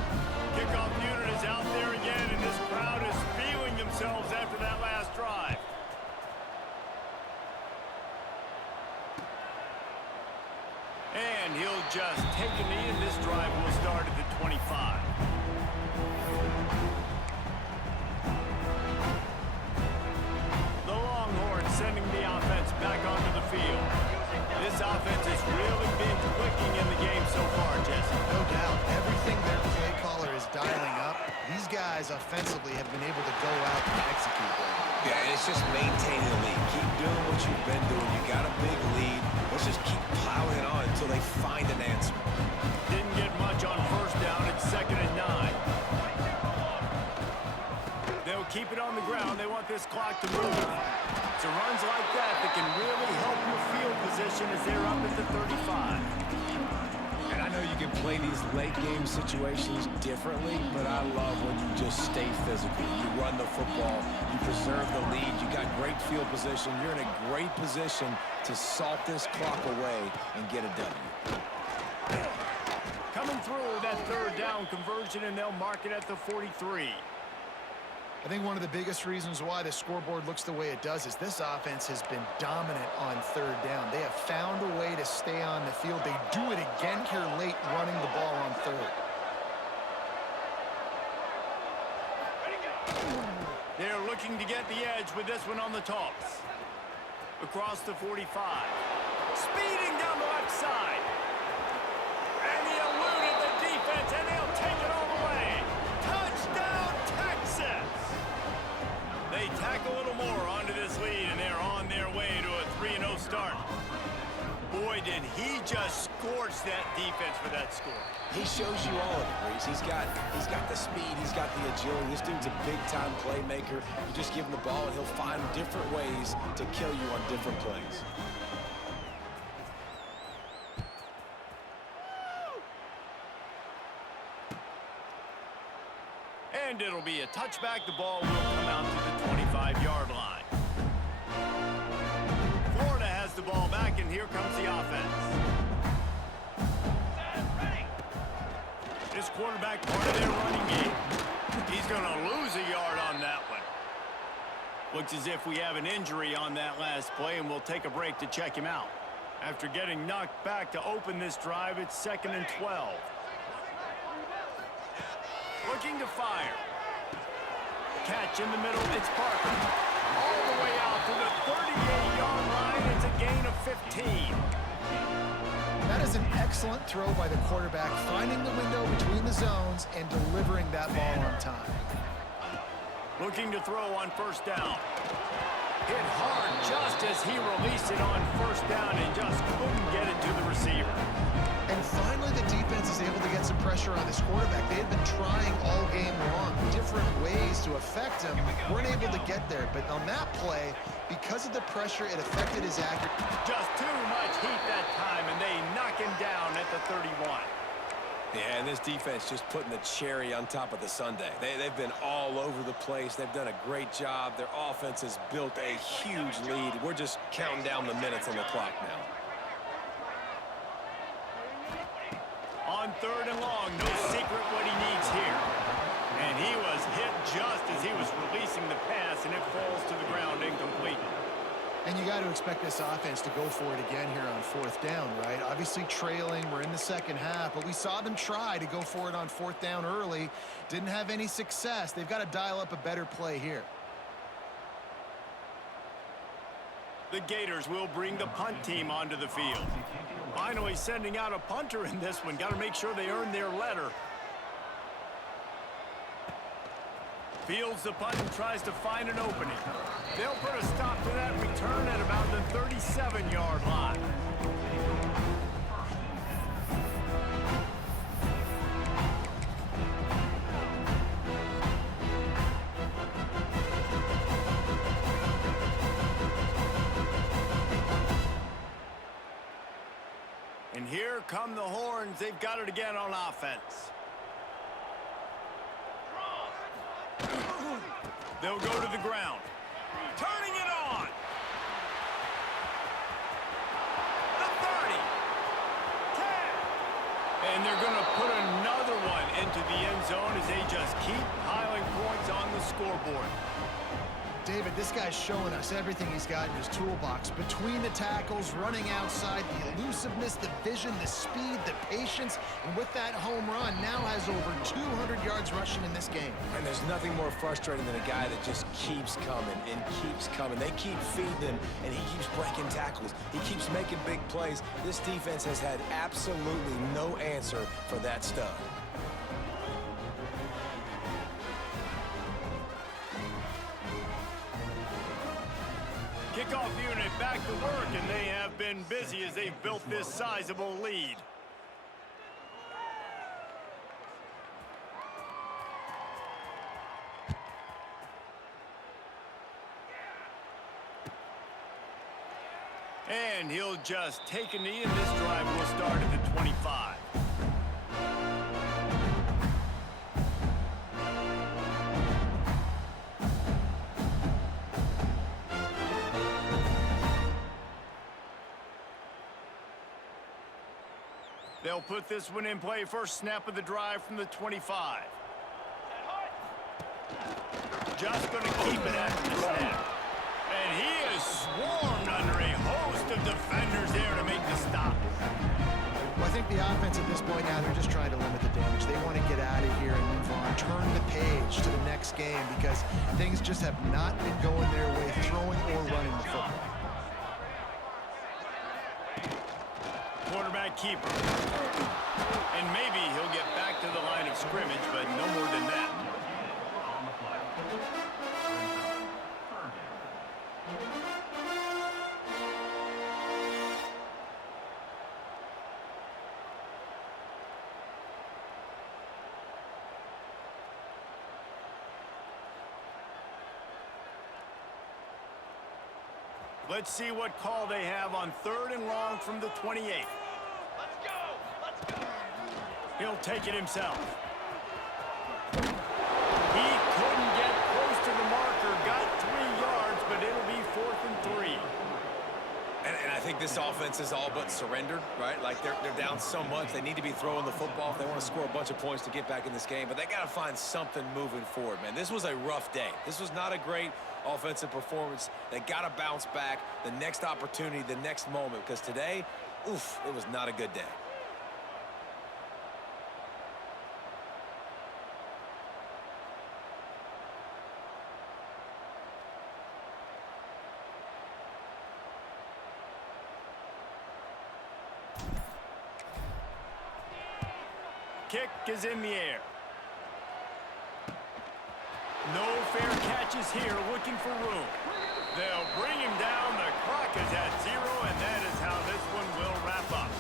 Kickoff unit is out there again, and this crowd is feeling themselves after that last drive. And he'll just take a knee, and this drive will start at the 25. The Longhorns sending the offense back onto the field. This offense has really been clicking in the game so far, Jesse. No doubt. Everything their play caller is dialing up, these guys offensively have been able to go out and execute that. Yeah, and it's just maintaining the lead. Keep doing what you've been doing. You got a big lead. Let's just keep plowing it on until they find an answer. Didn't get much on first down. It's 2nd and 9. They'll keep it on the ground. They want this clock to move. It's runs like that that can really help your field position as they're up at the 35. And I know you can play these late game situations differently, but I love when you just stay physical. You run the football, you preserve the lead, you got great field position. You're in a great position to salt this clock away and get a W. Coming through that third down conversion, and they'll mark it at the 43. I think one of the biggest reasons why the scoreboard looks the way it does is this offense has been dominant on third down. They have found a way to stay on the field. They do it again here late, running the ball on third. They're looking to get the edge with this one on the toss. Across the 45. Speeding down the left side. And he eluded the defense, and they'll take it all the way. Touchdown, Texas! They tack a little more onto this lead, and they're on their way to a 3-0 start. Boy, did he just scorch that defense for that score. He shows you all of it, Reese. He's got the speed, he's got the agility. This dude's a big-time playmaker. You just give him the ball, and he'll find different ways to kill you on different plays. And it'll be a touchback. The ball will come out to the 25-yard line. this quarterback part of their running game. He's going to lose a yard on that one. Looks as if we have an injury on that last play, and we'll take a break to check him out. After getting knocked back to open this drive, it's 2nd and 12. Looking to fire. Catch in the middle, it's Parker. All the way out to the 38-yard line. It's a gain of 15. That is an excellent throw by the quarterback, finding the window between the zones and delivering that ball on time. Looking to throw on first down. Hit hard just as he released it on first down and just couldn't get it to the receiver. And finally, the defense is able to get some pressure on this quarterback. They had been trying all game long, different ways to affect him. Weren't able to get there, but on that play, because of the pressure, it affected his accuracy. Just too much heat that time, and they knock him down at the 31. Yeah, and this defense just putting the cherry on top of the sundae. They've been all over the place. They've done a great job. Their offense has built a huge lead. We're just counting down the minutes on the clock now. On 3rd and long, no secret what he needs here. And he was hit just as he was releasing the pass, and it falls to the ground incomplete. And you got to expect this offense to go for it again here on 4th down, right? Obviously trailing, we're in the second half, but we saw them try to go for it on 4th down early. Didn't have any success. They've got to dial up a better play here. The Gators will bring the punt team onto the field. Finally sending out a punter in this one. Got to make sure they earn their letter. Fields the punt and tries to find an opening. They'll put a stop to that return at about the 37-yard line. And here come the horns. They've got it again on offense. They'll go to the ground. Turning it on. The 30. 10. And they're going to put another one into the end zone as they just keep piling points on the scoreboard. David, this guy's showing us everything he's got in his toolbox. Between the tackles, running outside, the elusiveness, the vision, the speed, the patience, and with that home run, now has over 200 yards rushing in this game. And there's nothing more frustrating than a guy that just keeps coming and keeps coming. They keep feeding him, and he keeps breaking tackles. He keeps making big plays. This defense has had absolutely no answer for that stud. Kickoff unit back to work, and they have been busy as they've built this sizable lead. And he'll just take a knee, and this drive will start at the 25. They'll put this one in play. First snap of the drive from the 25. Just going to keep it after the snap. And he is swarmed under a host of defenders there to make the stop. Well, I think the offense at this point now, they're just trying to limit the damage. They want to get out of here and move on, turn the page to the next game because things just have not been going their way, throwing or running the football. Quarterback keeper. And maybe he'll get back to the line of scrimmage, but no more than that. Let's see what call they have on 3rd and long from the 28. Let's go! Let's go! He'll take it himself. He couldn't get close to the marker, got 3 yards, but it'll be 4th and 3. And I think this this offense is all but surrendered, right? Like they're down so much. They need to be throwing the football if they want to score a bunch of points to get back in this game. But they got to find something moving forward, man. This was a rough day. This was not a great offensive performance. They got to bounce back the next opportunity, the next moment, because today, oof, it was not a good day. Kick is in the air. No fair catches here, looking for room. They'll bring him down. The clock is at 0, and that is how this one will wrap up.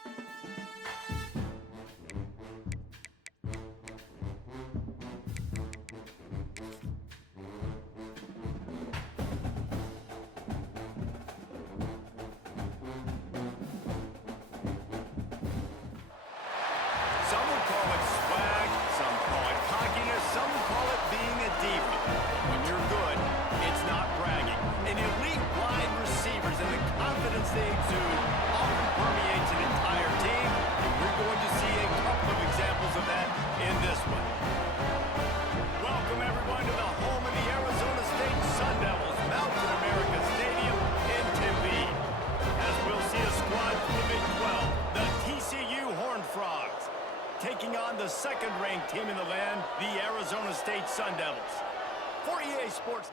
Some would call it swag, some call it cockiness, some would call it being a diva. When you're good, it's not bragging. And elite wide receivers and the confidence they exude often permeates an entire team, and we're going to see a couple of examples of that in this one. Welcome everyone to the home of the Arizona State Sun Devils, Mountain America Stadium in Tempe. As we'll see a squad from the Big 12, the TCU Horned Frogs, taking on the second-ranked team in the land, the Arizona State Sun Devils. For EA Sports.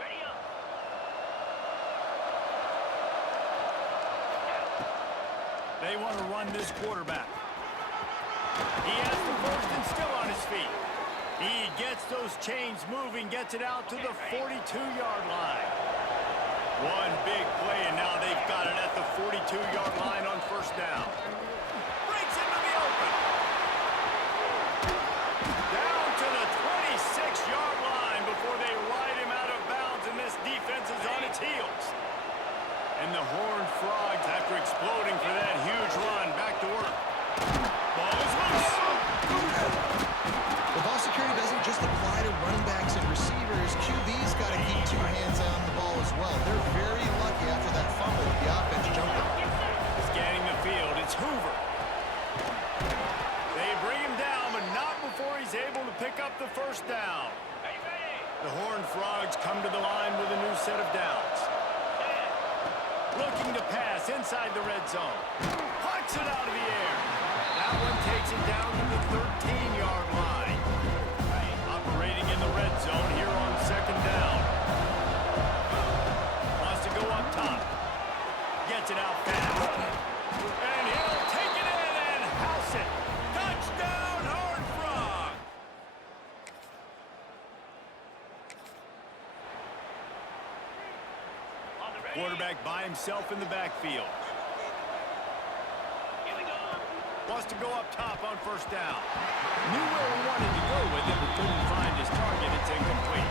Ready up. They want to run this quarterback. He has the first and still on his feet. He gets those chains moving, gets it out to the 42-yard line. One big play, and now they've got it at the 42-yard line on first down. Breaks into the open. Down to the 26-yard line before they ride him out of bounds, and this defense is on its heels. And the Horned Frogs, after exploding for that huge run, back to work. Ball is loose. The ball security doesn't just apply to running backs and receivers. QB's got to keep two hands on the ball as well. They're very lucky after that fumble with the offense jumping. Scanning the field, it's Hoover. They bring him down, but not before he's able to pick up the first down. The Horned Frogs come to the line with a new set of downs. Looking to pass inside the red zone. Puts it out of the air. That one takes it down to the 13-yard line. Operating in the red zone here on second down. Wants to go up top. Gets it out fast. And he'll take it in and house it. Touchdown, Horned Frog! Quarterback by himself in the backfield. Wants to go up top on first down. Knew where he wanted to go with it, but couldn't find his target. It's incomplete.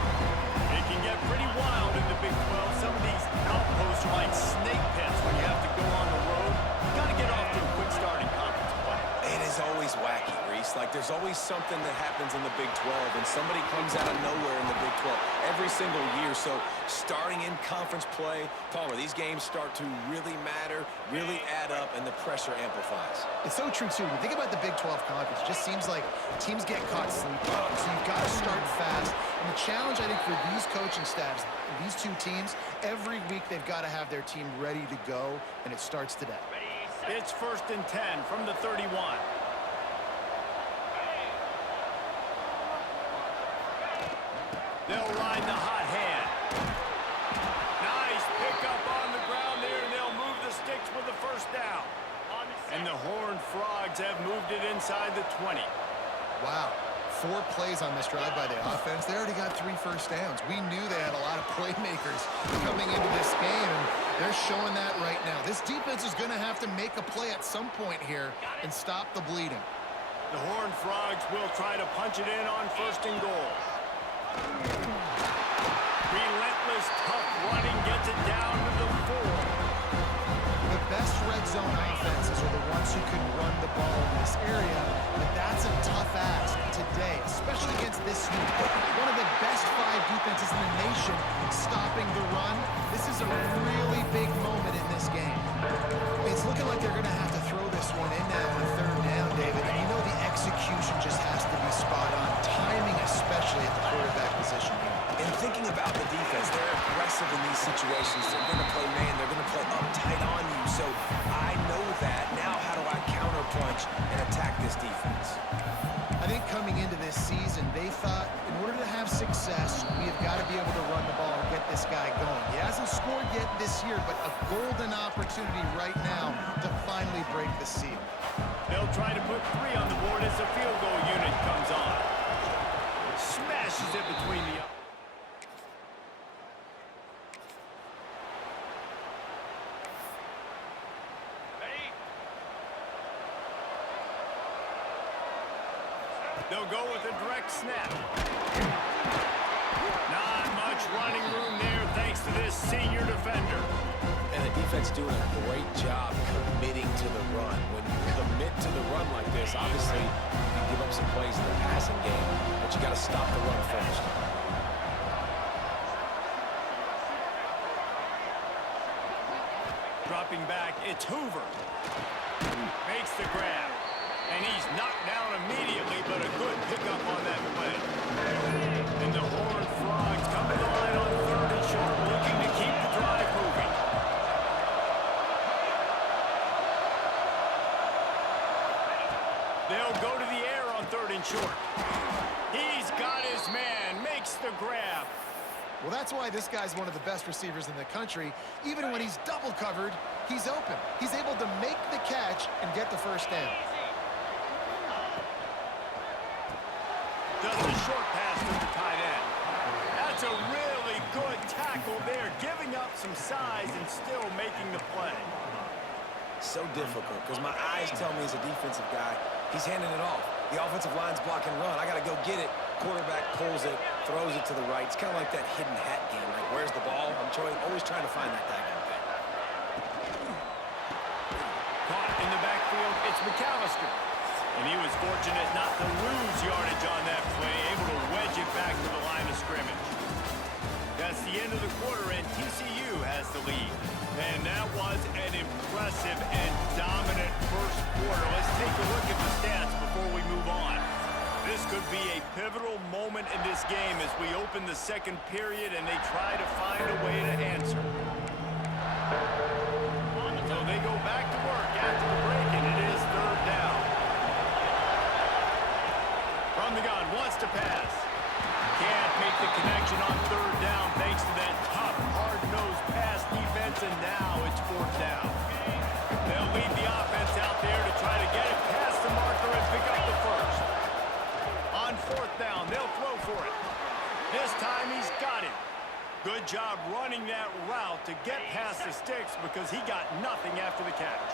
It can get pretty wild in the Big 12. Some of these outposts are like snake pits when you have to go on the road. Got to get off to a quick start in conference play. It is always wacky, Reese. Like, there's always something that happens in the Big 12, and somebody comes out of nowhere in the Big 12 every single year. So starting in conference play, Palmer, these games start to really matter, really add up, and the pressure amplifies. It's so true, too. When you think about the Big 12 Conference, it just seems like teams get caught sleeping. So you've got to start fast. And the challenge, I think, for these coaching staffs, these two teams, every week they've got to have their team ready to go, and it starts today. It's first and 10 from the 31. They'll ride the hot hand. Nice pickup on the ground there, and they'll move the sticks with the first down. And the Horned Frogs have moved it inside the 20. Wow. 4 plays on this drive by the offense. They already got 3 first downs. We knew they had a lot of playmakers coming into this game, and they're showing that right now. This defense is going to have to make a play at some point here and stop the bleeding. The Horned Frogs will try to punch it in on first and goal. Relentless, tough running gets it down to the 4. The best red zone offenses are the ones who can run the ball in this area, but that's a tough ask today, especially against this unit. One of the best 5 defenses in the nation stopping the run. This is a really big moment in this game. It's looking like they're going to have to throw this one in now on third down, David, and you know the execution just has to be spot on, timing especially at the quarterback position here. And thinking about the defense, they're aggressive in these situations. They're going to play man. They're going to play up tight on you. So I know that. Now how do I counterpunch and attack this defense? I think coming into this season, they thought in order to have success, we have got to be able to run the ball and get this guy going. He hasn't scored yet this year, but a golden opportunity right now to finally break the seal. They'll try to put 3 on the board as the field goal unit comes on. Smash smashes it between the... They'll go with a direct snap. Not much running room there thanks to this senior defender. And the defense doing a great job committing to the run. When you commit to the run like this, obviously you can give up some plays in the passing game, but you got to stop the run first. Dropping back, it's Hoover. Makes the grab. And he's knocked down immediately, but a good pickup on that play. And the Horned Frogs come to the line on 3rd and short, looking to keep the drive moving. They'll go to the air on 3rd and short. He's got his man, makes the grab. Well, that's why this guy's one of the best receivers in the country. Even when he's double covered, he's open. He's able to make the catch and get the first down. Does a short pass to the tight end. That's a really good tackle there, giving up some size and still making the play. So difficult because my eyes tell me as a defensive guy, he's handing it off. The offensive line's blocking run. I got to go get it. Quarterback pulls it, throws it to the right. It's kind of like that hidden hat game. Like, where's the ball? I'm always trying to find that daggone thing. Caught in the backfield, it's McAllister. And he was fortunate not to lose yardage on that play, able to wedge it back to the line of scrimmage. That's the end of the quarter, and TCU has the lead. And that was an impressive and dominant first quarter. Let's take a look at the stats before we move on. This could be a pivotal moment in this game as we open the second period and they try to find a way to answer. So they go back to work after the break, and it is 3rd down. From the gun, wants to pass. Can't make the connection on 3rd down thanks to that tough, hard-nosed pass defense, and now it's 4th down. They'll lead the offense out there to try to get it past the marker and pick up the first. On 4th down, they'll throw for it. This time he's got it. Good job running that route to get past the sticks because he got nothing after the catch.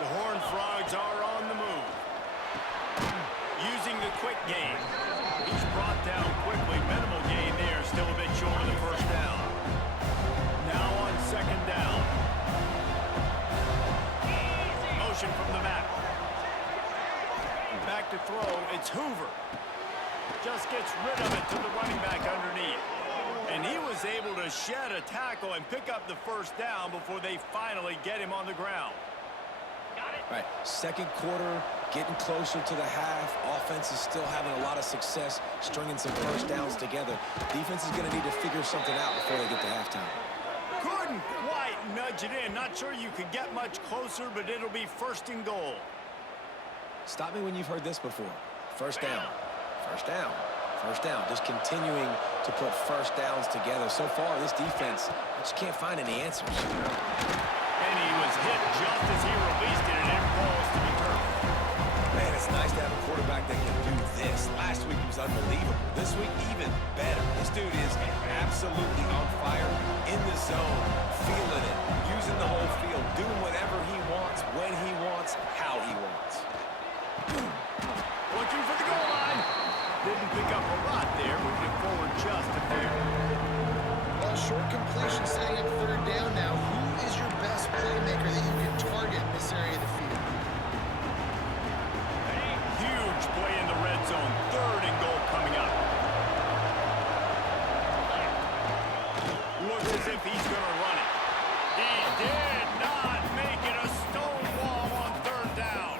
The Horned Frogs are on the move. Using the quick game. He's brought down quickly. Minimal gain there. Still a bit short of the first down. Now on 2nd down. Motion from the back. Back to throw. It's Hoover. Just gets rid of it to the running back underneath. And he was able to shed a tackle and pick up the first down before they finally get him on the ground. All right, second quarter, getting closer to the half. Offense is still having a lot of success stringing some first downs together. Defense is going to need to figure something out before they get to halftime. Couldn't quite nudge it in. Not sure you could get much closer, but it'll be 1st and goal. Stop me when you've heard this before. First down, first down, first down. Just continuing to put first downs together. So far, this defense, I just can't find any answers. And he was hit just as he released it, and it falls to the turf. Man, it's nice to have a quarterback that can do this. Last week he was unbelievable. This week, even better. This dude is absolutely on fire, in the zone, feeling it, using the whole field, doing whatever he wants, when he wants, how he wants. Looking for the goal line. Didn't pick up a lot there, moving it forward just a bit. Well, short completion setting up 3rd down now. Who is your best playmaker that you can target in this area of the field? Huge play in the red zone. 3rd and goal coming up. Looks as if he's going to run it. He did not make it. A stone wall on 3rd down.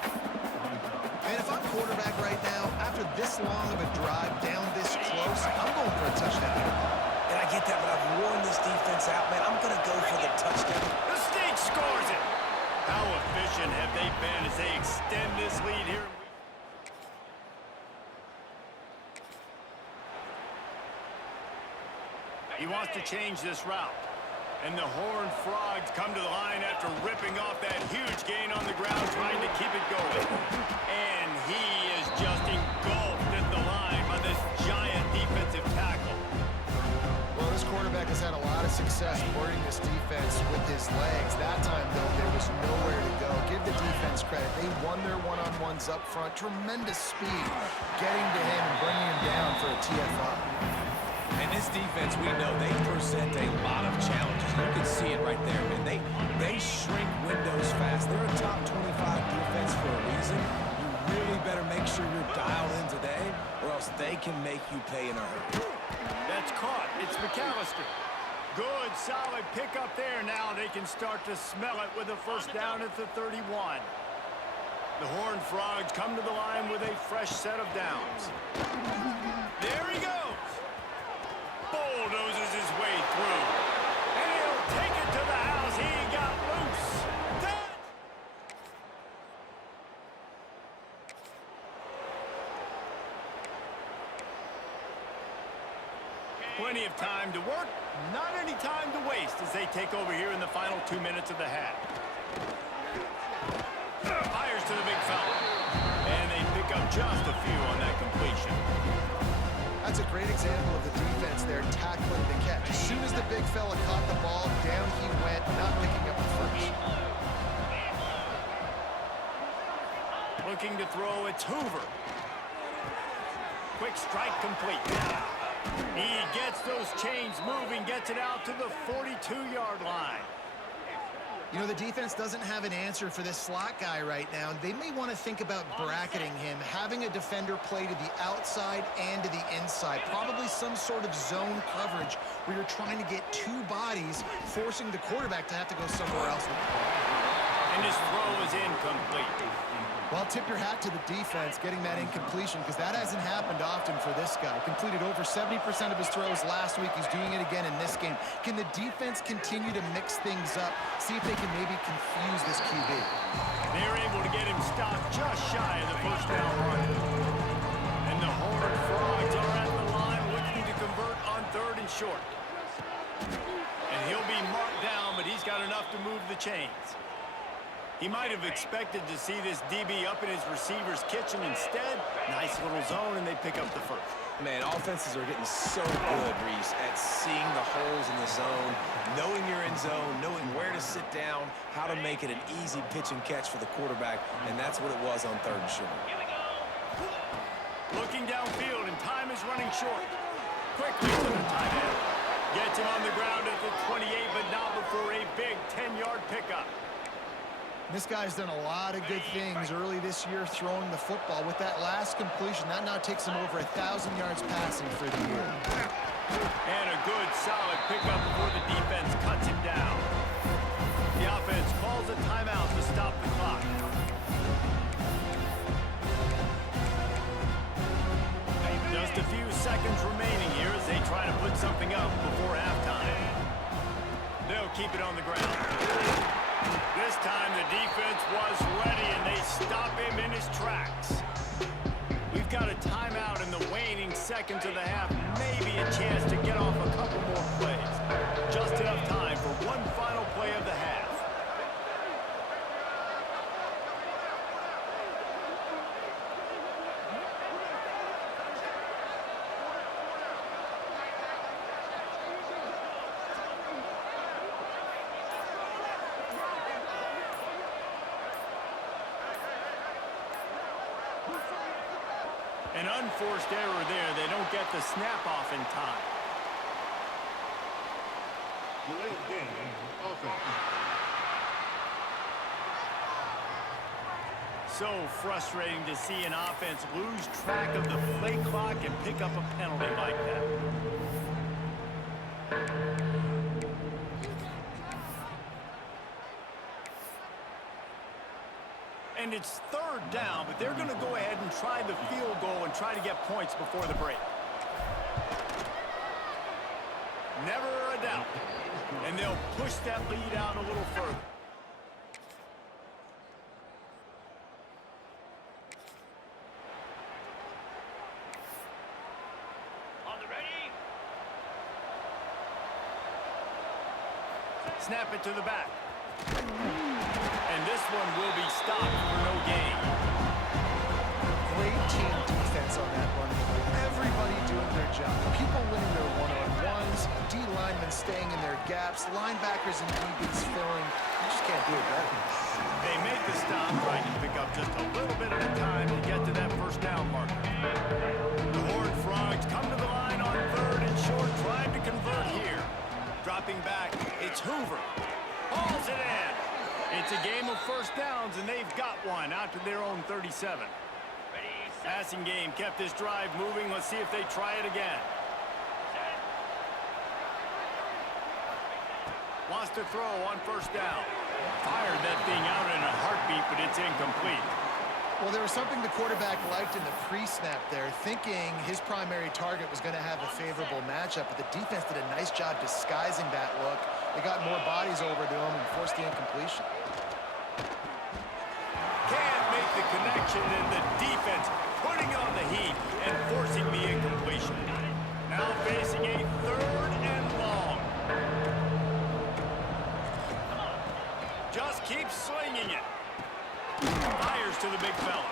And if I'm quarterback right now, after this long of a drive down this close, I'm going for a touchdown here. And I get that, but I've worn this defense out, man. I'm going to go for the touchdown. The Snake scores it. How efficient have they been as they extend this lead here? He wants to change this route. And the Horned Frogs come to the line after ripping off that huge gain on the ground, trying to keep it going. And he is just engulfed at the line by this giant defense. his legs. That time, though, there was nowhere to go. Give the defense credit. They won their one-on-ones up front. Tremendous speed getting to him and bringing him down for a TFI. And this defense, we know they present a lot of challenges. You can see it right there, man. They shrink windows fast. They're a top 25 defense for a reason. You really better make sure you're dialed in today, or else they can make you pay in a hurry. That's caught. It's McAllister. Good, solid pickup there. Now they can start to smell it with a first down at the 31. The Horned Frogs come to the line with a fresh set of downs. There he goes. Bulldozes his way through. And he'll take it to the house. He got loose. Plenty of time to work, not any time to waste as they take over here in the final 2 minutes of the half. Fires to the big fella. And they pick up just a few on that completion. That's a great example of the defense there tackling the catch. As soon as the big fella caught the ball, down he went, not picking up the first. Looking to throw, it's Hoover. Quick strike complete. He gets those chains moving, gets it out to the 42-yard line. You know, the defense doesn't have an answer for this slot guy right now. They may want to think about bracketing him, having a defender play to the outside and to the inside. Probably some sort of zone coverage where you're trying to get two bodies, forcing the quarterback to have to go somewhere else with the ball. And his throw is incomplete. Well, tip your hat to the defense getting that incompletion, because that hasn't happened often for this guy. Completed over 70% of his throws last week. He's doing it again in this game. Can the defense continue to mix things up, see if they can maybe confuse this QB? They're able to get him stopped just shy of the first down run. And the Horned Frogs are at the line looking to convert on 3rd and short. And he'll be marked down, but he's got enough to move the chains. He might have expected to see this DB up in his receiver's kitchen. Instead, nice little zone, and they pick up the first. Man, offenses are getting so good, Reese, at seeing the holes in the zone, knowing you're in zone, knowing where to sit down, how to make it an easy pitch and catch for the quarterback, and that's what it was on 3rd and short. Looking downfield, and time is running short. Quickly to the tight end. Gets him on the ground at the 28, but not before a big 10-yard pickup. This guy's done a lot of good things early this year throwing the football. With that last completion, that now takes him over 1,000 yards passing for the year. And a good, solid pickup before the defense cuts him down. The offense calls a timeout to stop the clock. Just a few seconds remaining here as they try to put something up before halftime. They'll keep it on the ground. This time the defense was ready, and they stop him in his tracks. We've got a timeout in the waning seconds of the half. Maybe a chance to get off a couple more plays. Just enough time for one final play of the half. An unforced error there. They don't get the snap off in time. Delayed game, offense. So frustrating to see an offense lose track of the play clock and pick up a penalty like that. And it's 3rd down, but they're going to go ahead and try the field goal and try to get points before the break. Never a doubt. And they'll push that lead out a little further. On the ready. Snap it to the back. And this one will be stopped for no gain. Great team defense on that run. Everybody doing their job. People winning their one-on-ones, D-line linemen staying in their gaps, linebackers and DBs filling. You just can't do it better. They make the stop, trying to pick up just a little bit at a time to get to that first down marker. The Horned Frogs come to the line on 3rd and short, trying to convert here. Dropping back, it's Hoover. Hauls it in. It's a game of first downs, and they've got one out to their own 37. Passing game kept this drive moving. Let's see if they try it again. Wants to throw on first down. Fired that thing out in a heartbeat, but it's incomplete. Well, there was something the quarterback liked in the pre-snap there, thinking his primary target was going to have a favorable matchup, but the defense did a nice job disguising that look. They got more bodies over to him and forced the incompletion. Can't make the connection, and the defense putting on the heat and forcing the incompletion. Now facing a 3rd and long. Just keeps slinging it. Fires to the big fella.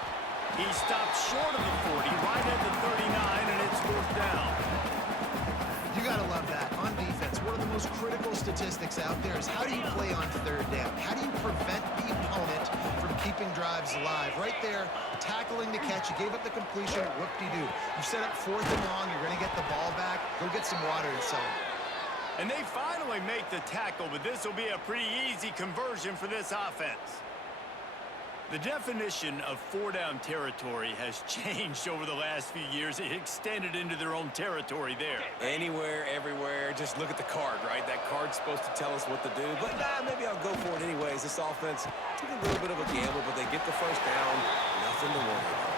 He stopped short of the 40, right at the 39, and it's 4th down. You got to love that. On defense, one of the most critical statistics out there is how do you play on 3rd down? How do you prevent the opponent from keeping drives alive? Right there, tackling the catch. You gave up the completion. Whoop-de-doo. You set up 4th and long. You're going to get the ball back. Go get some water and celebrate. And they finally make the tackle, but this will be a pretty easy conversion for this offense. The definition of 4-down territory has changed over the last few years. It extended into their own territory there. Anywhere, everywhere, just look at the card, right? That card's supposed to tell us what to do, but nah, maybe I'll go for it anyways. This offense took a little bit of a gamble, but they get the first down. Nothing to worry about.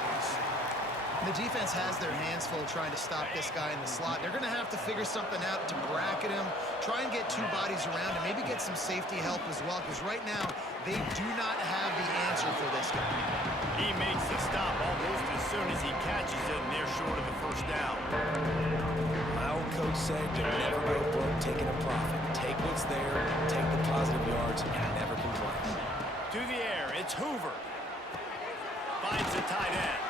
The defense has their hands full trying to stop this guy in the slot. They're going to have to figure something out to bracket him, try and get 2 bodies around, and maybe get some safety help as well, because right now they do not have the answer for this guy. He makes the stop almost as soon as he catches it, and they're short of the first down. My old coach said you'll never go broke taking a profit. Take what's there, take the positive yards, and never complain. To the air, it's Hoover. Finds the tight end.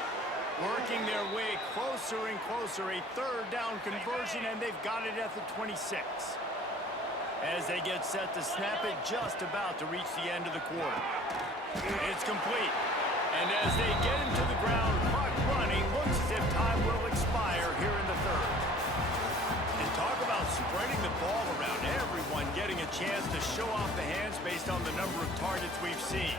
Working their way closer and closer, a 3rd down conversion, and they've got it at the 26. As they get set to snap it, just about to reach the end of the quarter. It's complete. And as they get him to the ground, clock running, looks as if time will expire here in the 3rd. And talk about spreading the ball around, everyone getting a chance to show off the hands based on the number of targets we've seen.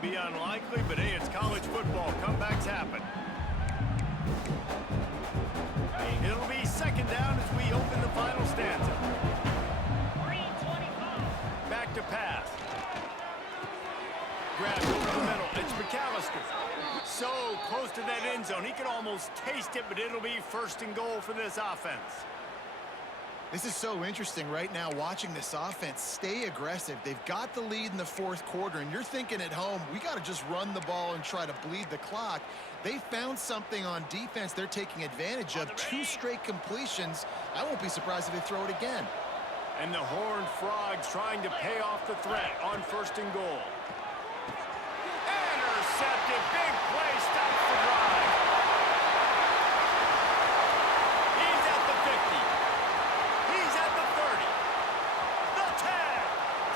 Be unlikely, but hey, it's college football. Comebacks happen. It'll be 2nd down as we open the final stanza. Back to pass. Grabbed over the middle. It's McAllister. So close to that end zone. He can almost taste it, but it'll be 1st and goal for this offense. This is so interesting right now, watching this offense stay aggressive. They've got the lead in the 4th quarter, and you're thinking at home, we got to just run the ball and try to bleed the clock. They found something on defense they're taking advantage of. 2 straight completions. I won't be surprised if they throw it again. And the Horned Frogs trying to pay off the threat on 1st and goal. Intercepted. Big play. Stops the drive. He's at the 50. He's at the 30. The 10.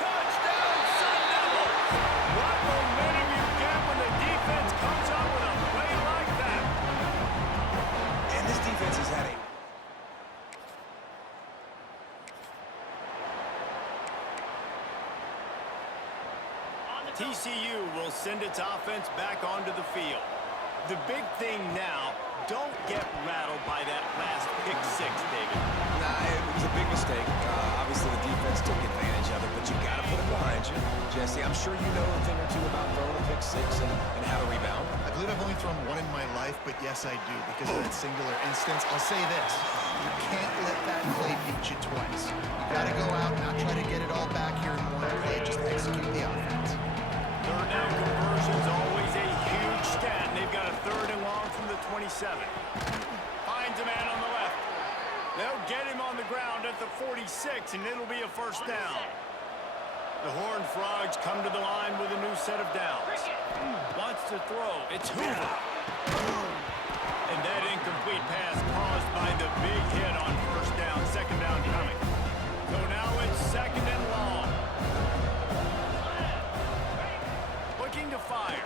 Touchdown, Sun Devils. What momentum you get when the defense comes up with a play like that. And this defense has had a... TCU will send its offense back onto the field. The big thing now, don't get rattled by that last pick 6, David. Nah, it was a big mistake. Obviously, the defense took advantage of it, but you got to put it behind you. Jesse, I'm sure you know a thing or two about throwing a pick 6 and how to rebound. I believe I've only thrown 1 in my life, but yes, I do, because of that singular instance. I'll say this. You can't let that play beat you twice. You got to go out, not try to get it all back here in 1 play, just execute the offense. 3rd down conversion's always a huge stat. They've got a 3rd and long from the 27. Finds a man on the left. They'll get him on the ground at the 46, and it'll be a 1st down. The Horned Frogs come to the line with a new set of downs. Wants to throw. It's Hoover. And that incomplete pass caused by the big hit on first down. Second down coming. So now it's second and long. Looking to fire.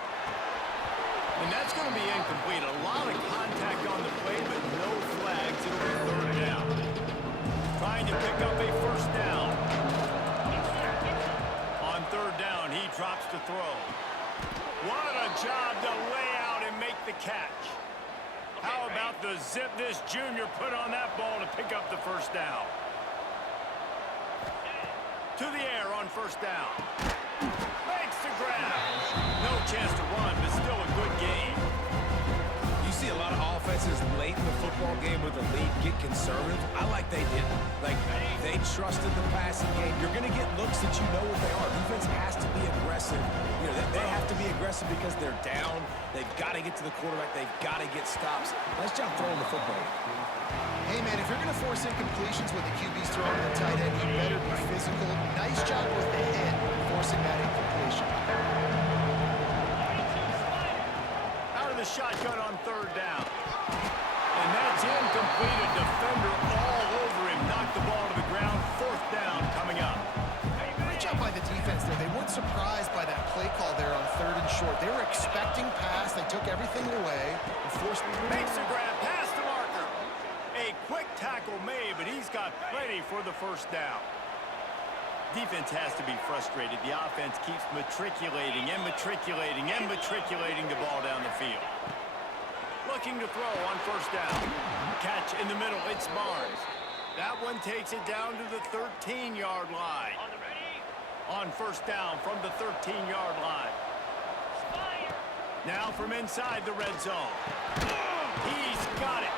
And that's going to be incomplete. A lot of contact on the play, but no flags. It'll be third down. Trying to pick up a first down. On third down, he drops to throw. What a job to lay out and make the catch. How about the zip this junior put on that ball to pick up the first down? To the air on first down. Makes the grab. No chance to run, but still a good game. You see a lot of offenses late in the football game with a lead get conservative. I like they didn't. Like, they trusted the passing game. You're going to get looks that you know what they are. Defense has to be aggressive. You know, they have to be aggressive because they're down. They've got to get to the quarterback. They've got to get stops. Nice job throwing the football. Hey, man, if you're going to force incompletions with the QB's throwing to the tight end, you better be physical. Nice job with the hit, forcing that incompletion. Out of the shotgun on third down. And that's incomplete. A defender all over him. Knocked the ball to the ground. Fourth down coming up. Great job by the defense there. They weren't surprised by that play call there on third and short. They were expecting pass. They took everything away and forced the Makes a grab past the marker. A quick tackle made, but he's got plenty for the first down. Defense has to be frustrated. The offense keeps matriculating and matriculating and matriculating the ball down the field. Looking to throw on first down. Catch in the middle. It's Barnes. That one takes it down to the 13-yard line. On first down from the 13-yard line. Now from inside the red zone. He's got it.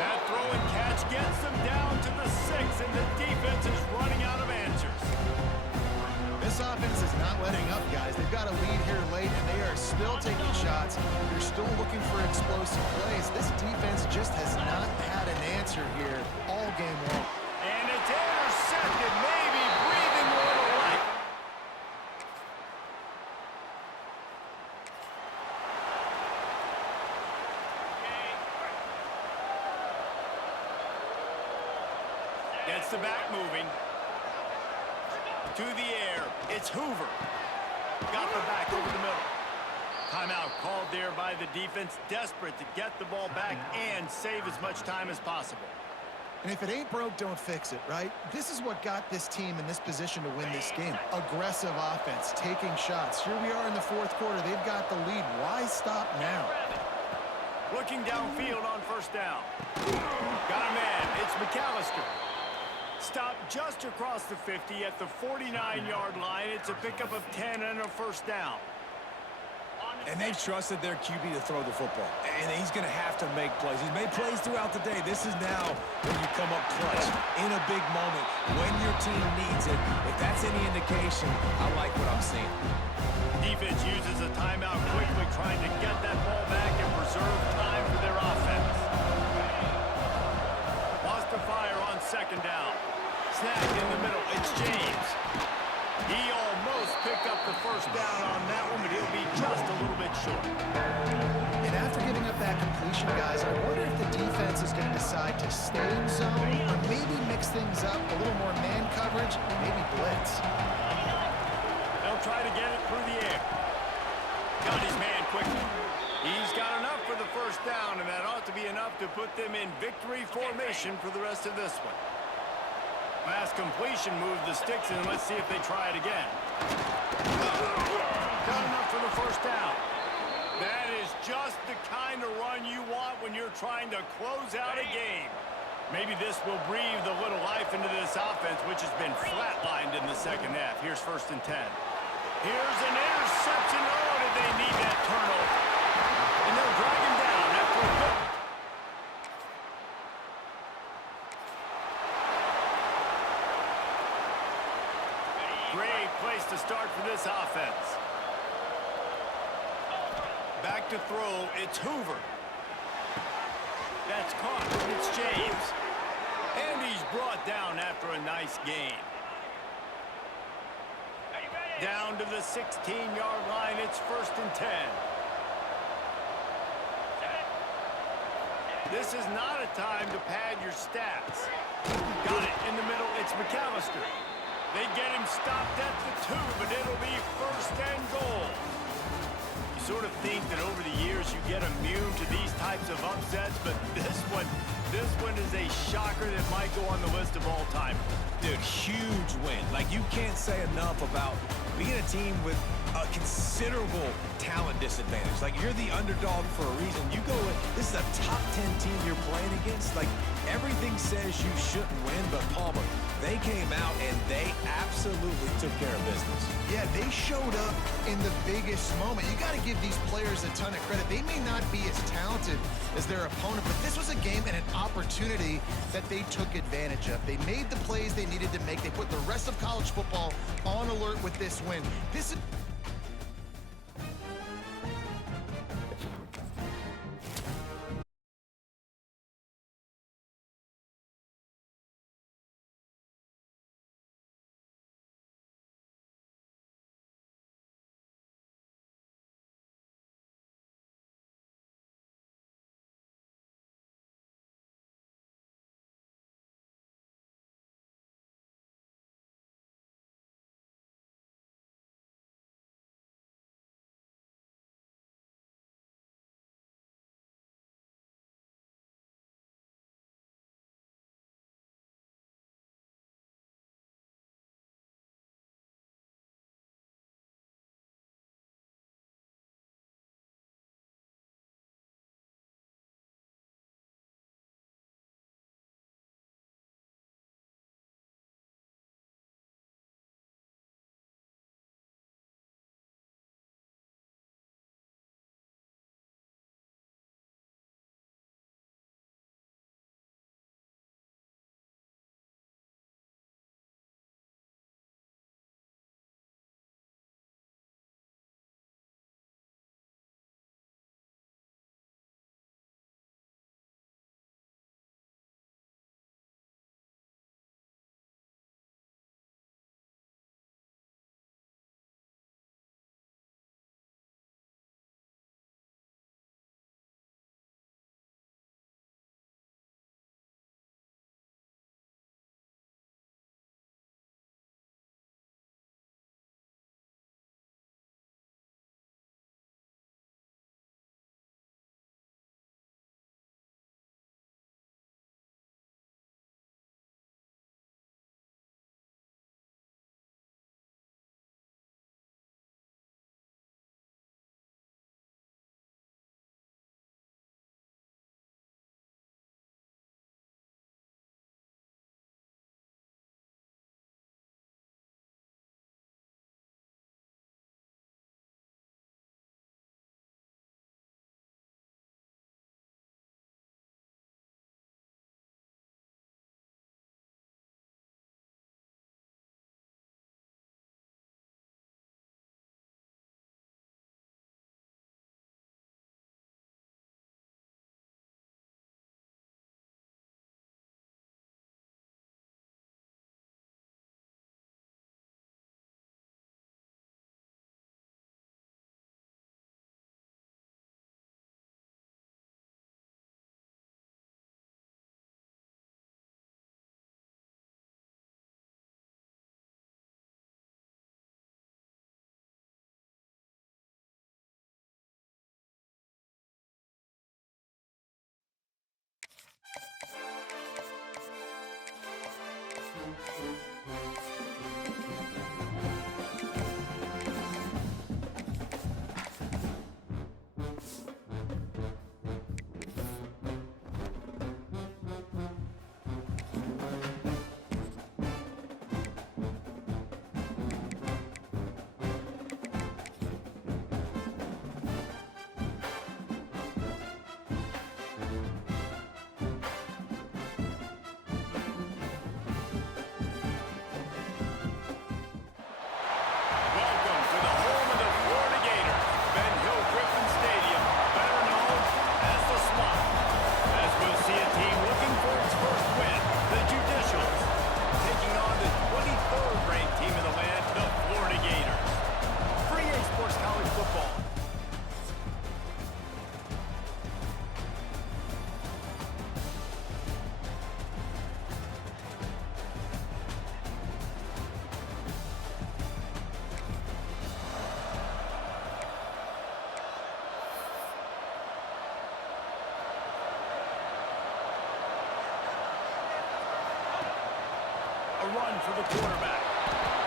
That throw and catch gets them down to the 6, and the defense is running out of answers. This offense is not letting up, guys. They've got a lead here late, and they are still taking shots. They're still looking for explosive plays. This defense just has not had an answer here all game long. And it's intercepted, maybe breathing a little life. Gets the back moving. To the air, it's Hoover. Got the back over the middle. Timeout called there by the defense, desperate to get the ball back and save as much time as possible. And if it ain't broke, don't fix it, right? This is what got this team in this position to win this game. Aggressive offense, taking shots. Here we are in the fourth quarter. They've got the lead. Why stop now? Looking downfield on first down. Got a man. It's McAllister. Stopped just across the 50 at the 49-yard line. It's a pickup of 10 and a first down. And they've trusted their QB to throw the football. And he's going to have to make plays. He's made plays throughout the day. This is now when you come up clutch in a big moment when your team needs it. If that's any indication, I like what I'm seeing. Defense uses a timeout quickly, trying to get that ball back and preserve time for their offense. Wants to fire on second down. Snap in the middle. It's James. He almost picked up the first down on that one, but he'll be just a little bit short. And after giving up that completion, guys, I wonder if the defense is going to decide to stay in zone or maybe mix things up, a little more man coverage, maybe blitz. They'll try to get it through the air. Got his man quickly. He's got enough for the first down, and that ought to be enough to put them in victory formation for the rest of this one. Pass completion moved the sticks, and let's see if they try it again. Got enough for the first down. That is just the kind of run you want when you're trying to close out a game. Maybe this will breathe a little life into this offense, which has been flatlined in the second half. Here's first and 10. Here's an interception. Oh, did they need that turnover? And they'll drag him down after a good... Great place to start for this offense. Back to throw, it's Hoover. That's caught, it's James. And he's brought down after a nice gain. Down to the 16-yard line. It's 1st and 10. This is not a time to pad your stats. Got it in the middle. It's McAllister. They get him stopped at the 2, but it'll be 1st and goal. You sort of think that over the years you get immune to these types of upsets, but this one is a shocker that might go on the list of all time. Dude, huge win. Like, you can't say enough about being a team with a considerable talent disadvantage. Like, you're the underdog for a reason. You go with, this is a top 10 team you're playing against. Like, everything says you shouldn't win, but Palmer, they came out and they absolutely took care of business. Yeah, they showed up in the biggest moment. You got to give these players a ton of credit. They may not be as talented as their opponent, but this was a game and an opportunity that they took advantage of. They made the plays they needed to make. They put the rest of college football on alert with this win. This is... run for the quarterback.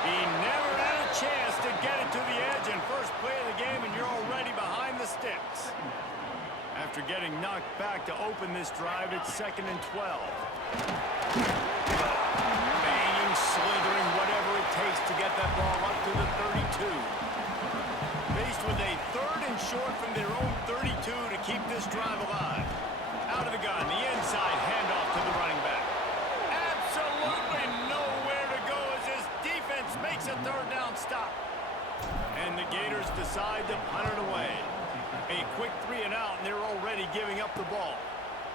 He never had a chance to get it to the edge, and first play of the game, and you're already behind the sticks. After getting knocked back to open this drive, it's 2nd and 12. Banging, slithering, whatever it takes to get that ball up to the 32. Faced with a 3rd and short from their own 32 to keep this drive alive. Out of the gun, the inside handoff to the running back. Absolutely nowhere to go as this defense makes a 3rd down stop. And the Gators decide to punt it away. A quick 3 and out, and they're already giving up the ball.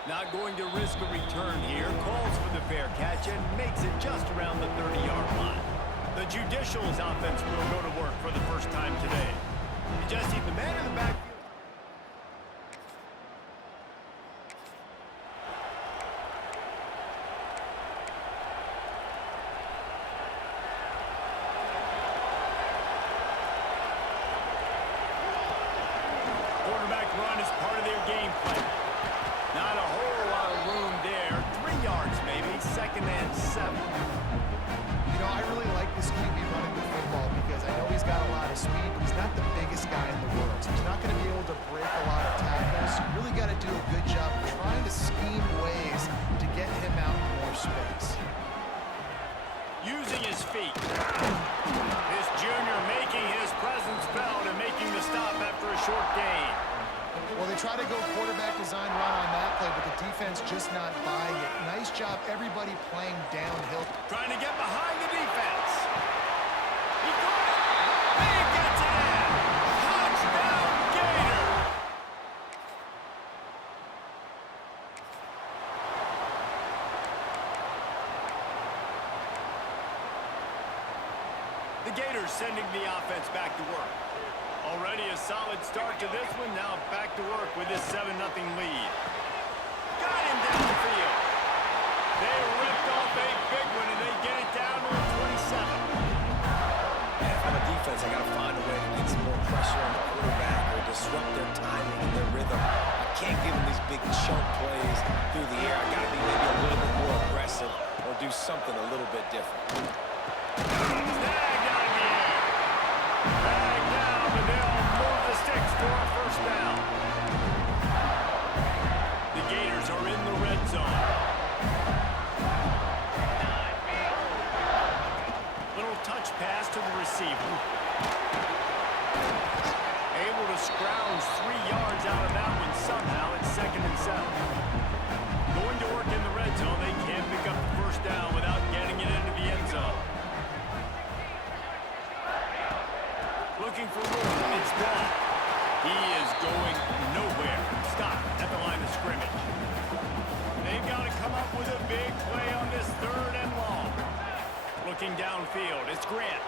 Not going to risk a return here. Calls for the fair catch and makes it just around the 30-yard line. The Judicials offense will go to work for the first time today. Jesse, the man in the backfield. Quarterback run is part of their game plan. Not a whole lot of room there. 3 yards maybe, 2nd and 7. You know, I really like this QB running the football because I know he's got a lot of speed, but he's not the biggest guy in the world. So he's not going to be able to break a lot of tackles. You really got to do a good job of trying to scheme ways to get him out in more space. Using his feet. This junior making his presence felt and making the stop after a short gain. Well, they try to go quarterback design run on that play, but the defense just not buying it. Nice job, everybody playing downhill. Trying to get behind the defense. He got it. He gets it in. Touchdown, Gator. The Gators sending the offense back to work. Already a solid start to this one. Now back to work with this 7-0 lead. Got him down the field. They ripped off a big one, and they get it down to a 27. And on the defense, I got to find a way to get some more pressure on the quarterback or disrupt their timing and their rhythm. I can't give them these big chunk plays through the air. I got to be maybe a little bit more aggressive or do something a little bit different. Snagged out of the air. Snagged down, but they'll move the sticks for a first down. The Gators are in the red zone. Little touch pass to the receiver. Able to scrounge 3 yards out of that one somehow. It's 2nd and 7. Going to work in the red zone. They can't pick up the first down without getting it into the end zone. Looking for room. It's gone. He is going nowhere. Stop at the line of scrimmage. They've got to come up with a big play on this 3rd and long. Looking downfield, it's Grant.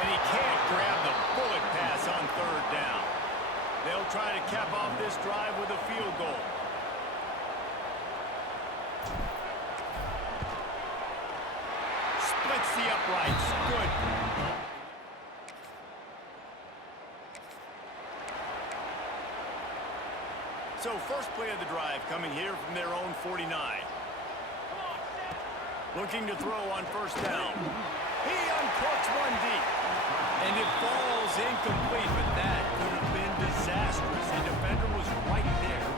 And he can't grab the bullet pass on 3rd down. They'll try to cap off this drive with a field goal. Splits the uprights. Good. So first play of the drive coming here from their own 49. Looking to throw on first down. He uncorks one deep. And it falls incomplete, but that could have been disastrous. The defender was right there.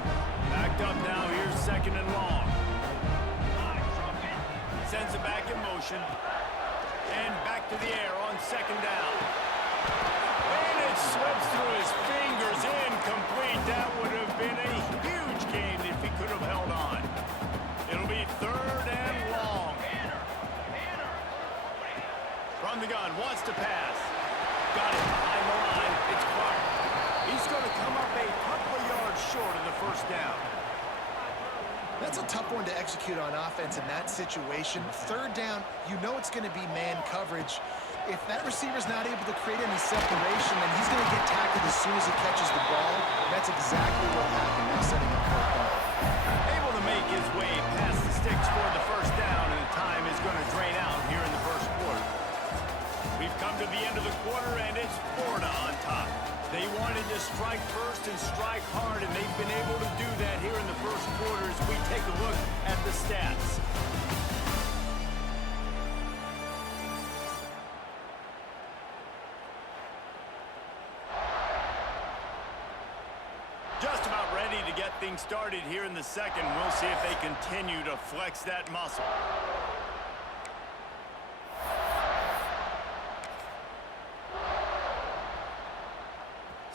Backed up now, here's 2nd and long. Sends it back in motion. And back to the air on 2nd down. And it slips through his fingers, incomplete. That would have been a huge gain if he could have held on. It'll be 3rd and long. From the gun, wants to pass. Got it behind the line. It's Clark. He's going to come up a couple of yards short of the first down. That's a tough one to execute on offense in that situation. 3rd down, you know it's going to be man coverage. If that receiver's not able to create any separation, then he's going to get tackled as soon as he catches the ball. That's exactly what happened by setting up 4th down. Able to make his way past the sticks for the first down, and the time is going to drain out here in the first quarter. We've come to the end of the quarter, and it's Florida on top. They wanted to strike first and strike hard, and they've been able to do that here in the first quarter as we take a look at the stats. things started here in the second. We'll see if they continue to flex that muscle.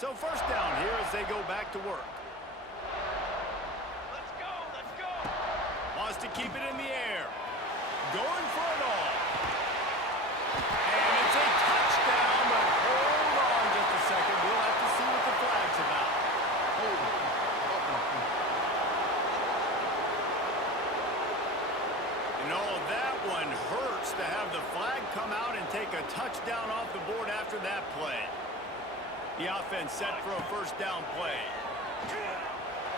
So first down here as they go back to work. Let's go, let's go. Wants to keep it in the air. Going for it all. And it's a touchdown, but hold on just a second. We'll have to see what the flag's about. And oh, that one hurts to have the flag come out and take a touchdown off the board after that play. The offense set for a first down play.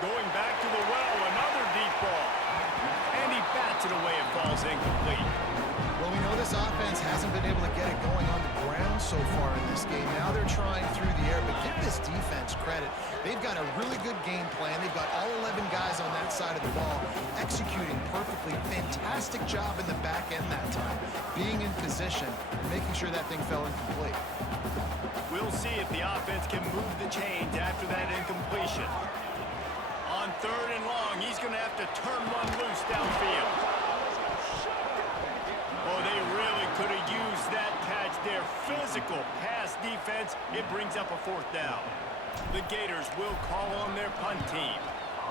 Going back to the well, another deep ball. And he bats it away, it falls incomplete. Well, we know this offense hasn't been able to get it going on the ground so far in this game. Now they're trying through the air, but give this defense credit. They've got a really good game plan. They've got all 11 guys on that side of the ball executing perfectly. Fantastic job in the back end that time. Being in position, making sure that thing fell incomplete. We'll see if the offense can move the chains after that incompletion. On third and long, he's going to have to turn one loose downfield. Oh, they really could have used that catch there. Physical pass defense. It brings up a fourth down. The Gators will call on their punt team.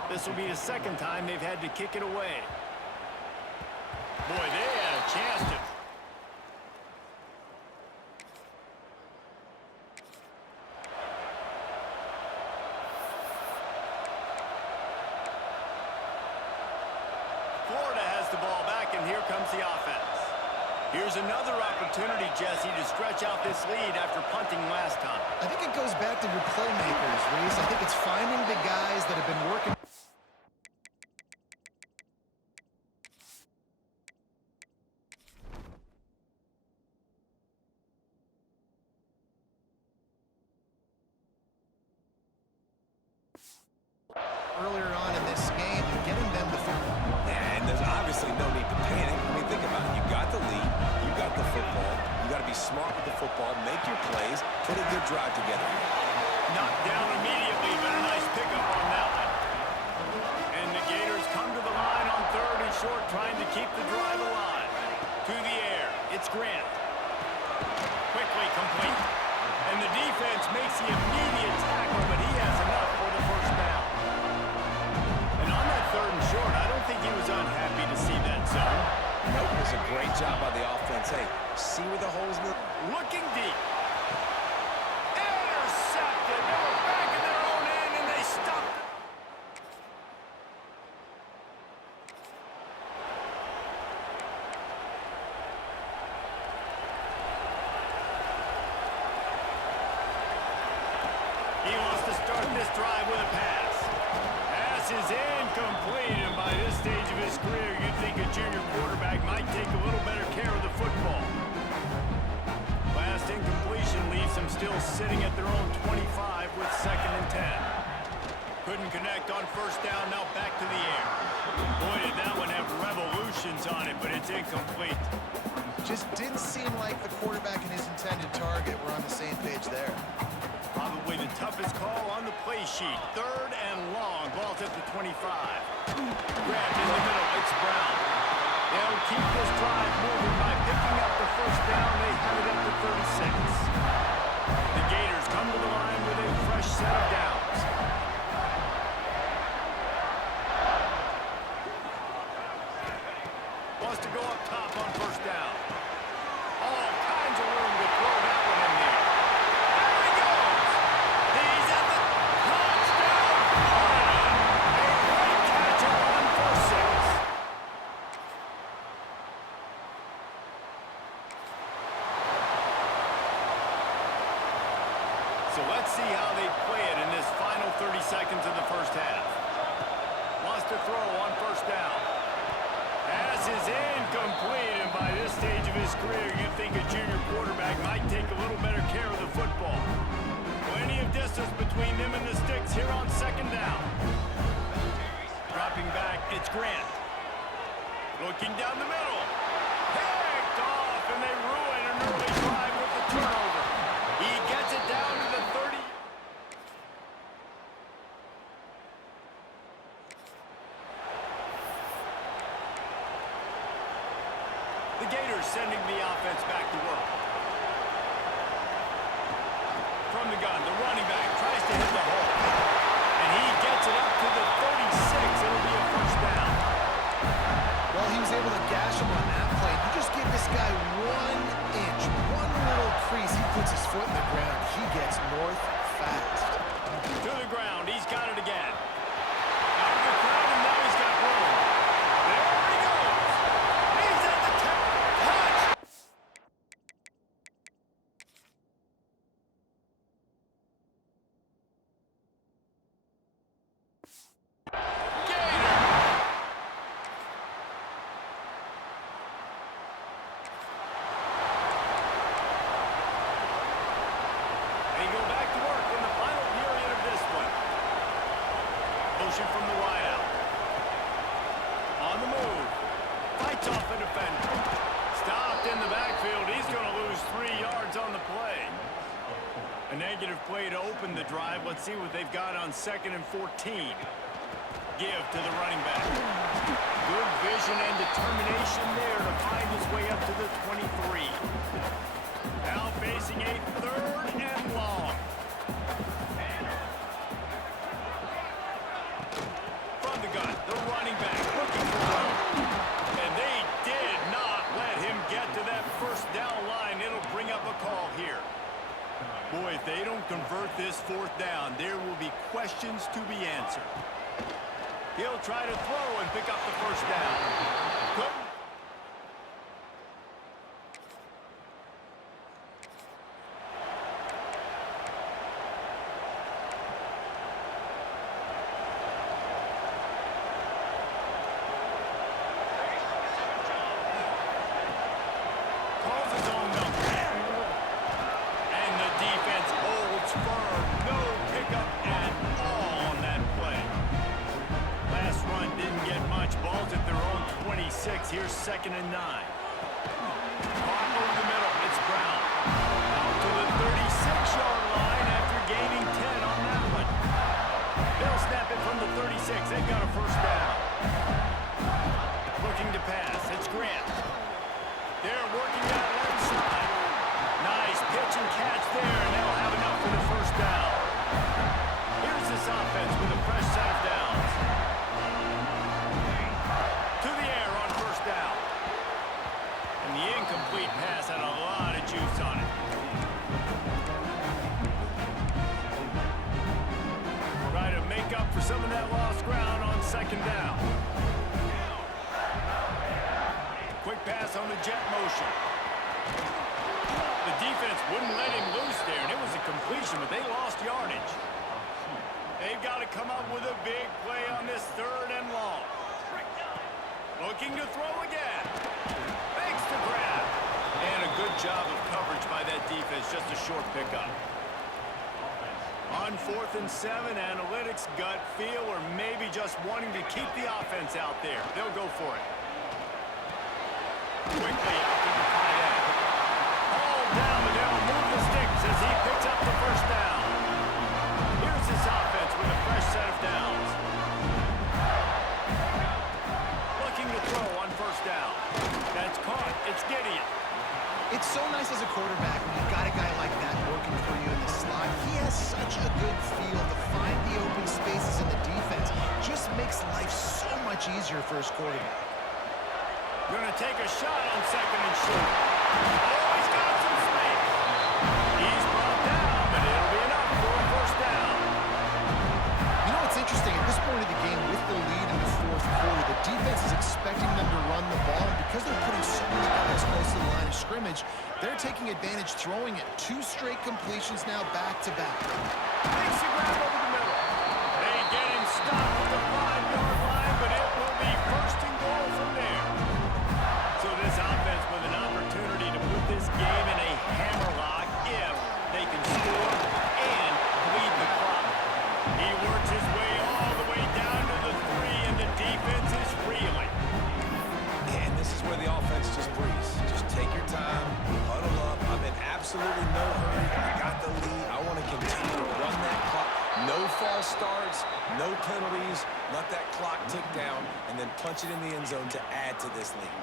This will be the second time they've had to kick it away. Boy, they had a chance to... Florida has the ball back, and here comes the offense. Here's another opportunity, Jesse, to stretch out this lead after punting last time. I think it goes back to your playmakers, Reese. I think it's finding the guys that have been working. Earlier on in this game and getting them to find. And there's obviously no need to panic. I mean, think about it. You got the lead. You got the football. You got to be smart with the football. Make your plays. Put a good drive together. Knocked down immediately, but a nice pickup on that one. And the Gators come to the line on third and short, trying to keep the drive alive. To the air. It's Grant. Quickly complete. And the defense makes the immediate tackle, but he has enough for the first down. And on that third and short, I don't think he was unhappy to see that zone. Nope, it was a great job by the offense. Hey, see where the holes in the... Looking deep. Intercepted. They were back in their own end, and they stopped it. He wants to start this drive with a pass. Pass is incomplete, and by this stage of his career, you'd think a junior quarterback might take a little better care of the football. Last incompletion leaves them still sitting at their own 25 with 2nd and 10. Couldn't connect on first down, now back to the air. Boy, did that one have revolutions on it, but it's incomplete. Just didn't seem like the quarterback and his intended target were on the same page there. Probably the toughest call on the play sheet. Third and long. Ball's at the 25. Grabbed in the middle. It's Brown. They'll keep this drive moving by picking up the first down. They have it at the 36. The Gators come to the line with a fresh set of downs. Wants to go up top on first down. All kinds of room to throw that one in there. There he goes. He's at the touchdown, Florida. A great catch at 1 for 6. So let's see how they play it in this final 30 seconds of the first half. Wants to throw on first down. Pass is incomplete, and by this stage of his career, you'd think a junior quarterback might take a little better care of the football. Plenty of distance between them and the sticks here on second down. Dropping back, it's Grant. Looking down the middle. Picked off, and they ruin an early drive with the turnover. He gets it down to the 30. the Gators sending the offense back to work. From the gun, the running back tries to hit the hole. And he gets it up to the 36. It'll be a first down. Well, he was able to gash him on that play. You just give this guy 1 inch, one little crease. He puts his foot in the ground. He gets north fast. To the ground. He's got it again. Out of the crowd, and now he's got room. There he goes. He's at the top. Touch. Gator. They go back to work in the final period of this one. Motion from the wideout. On the move. Fights off a defender. Stopped in the backfield. He's going to lose 3 yards on the play. A negative play to open the drive. Let's see what they've got on 2nd and 14. Give to the running back. Good vision and determination there to find his way up to the 23. Now facing a 3rd and long. From the gun, the running back looking for room. And they did not let him get to that first down line. It'll bring up a call here. Boy, if they don't convert this 4th down, there will be questions to be answered. He'll try to throw and pick up the first down. Couldn't. Calls his own number. And the defense holds firm. No pickup at all on that play. Last run didn't get much. Ball's at their own 26. Here's 2nd and 9. Caught over the middle. It's Brown. Out to the 36-yard line after gaining 10 on that one. They'll snap it from the 36. They've got a first down. Looking to pass. It's Grant. They're working that left side. Nice pitch and catch there, and they'll have enough for the first down. Here's this offense with a fresh set of downs. To the air on first down. And the incomplete pass had a lot of juice on it. Try to make up for some of that lost ground on 2nd down. Quick pass on the jet motion. The defense wouldn't let him loose there, and it was a completion, but they lost yardage. They've got to come up with a big play on this 3rd and long. Looking to throw again. Makes the grab. And a good job of coverage by that defense, just a short pickup. On 4th and 7, analytics, gut feel, or maybe just wanting to keep the offense out there. They'll go for it. Quickly out to the tight end. All down, but they'll move the sticks as he picks up the first down. Here's this offense with a fresh set of downs. Looking to throw on first down. That's caught. It's Gideon. It's so nice as a quarterback when you've got a guy like that working for you in the slot. He has such a good feel to find the open spaces in the defense. Just makes life so much easier for his quarterback. Going to take a shot on 2nd and short. Oh, he's got some space. He's brought down, but it'll be enough for a first down. You know what's interesting? At this point of the game, with the lead in the 4th quarter, the defense is expecting them to run the ball. And because they're putting so many guys close to the line of scrimmage, they're taking advantage, throwing it. 2 straight completions now back-to-back. Makes the grab over the middle. They get him stopped at the 5-yard line, but it will be 1st and goal from there. So this offense with an opportunity to put this game in a hammerlock if they can score and lead the clock. He works his way all the way down to the 3, and the defense is reeling. And this is where the offense just breathes. Just take your time, huddle up. I'm in absolutely no hurry. I got the lead. I want to continue to run that clock. No false starts, no penalties. Let that clock tick down, and then punch it in the end zone to add to this lead.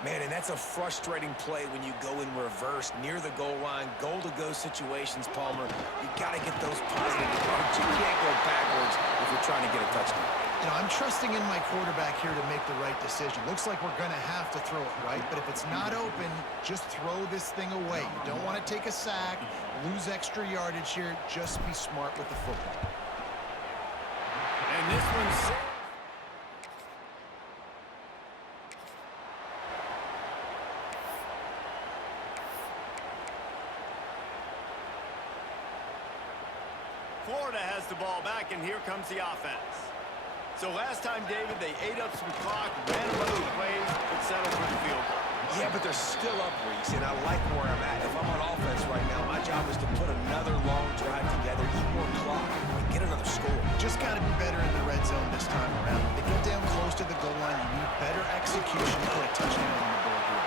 Man, and that's a frustrating play when you go in reverse near the goal line, goal-to-go situations, Palmer. You got to get those positive yards. You can't go backwards if you're trying to get a touchdown. You know, I'm trusting in my quarterback here to make the right decision. Looks like we're going to have to throw it, right? But if it's not open, just throw this thing away. You don't want to take a sack, lose extra yardage here. Just be smart with the football. And this one's safe. Florida has the ball back, and here comes the offense. So last time, David, they ate up some clock, ran a bunch of plays, but settled for the field goal. Yeah, but they're still up, Reese, and I like where I'm at. If I'm on offense right now, my job is to put another long drive together, eat more clock, and get another score. Just got to be better in the red zone this time around. They get down close to the goal line. You need better execution to put a touchdown on the board here.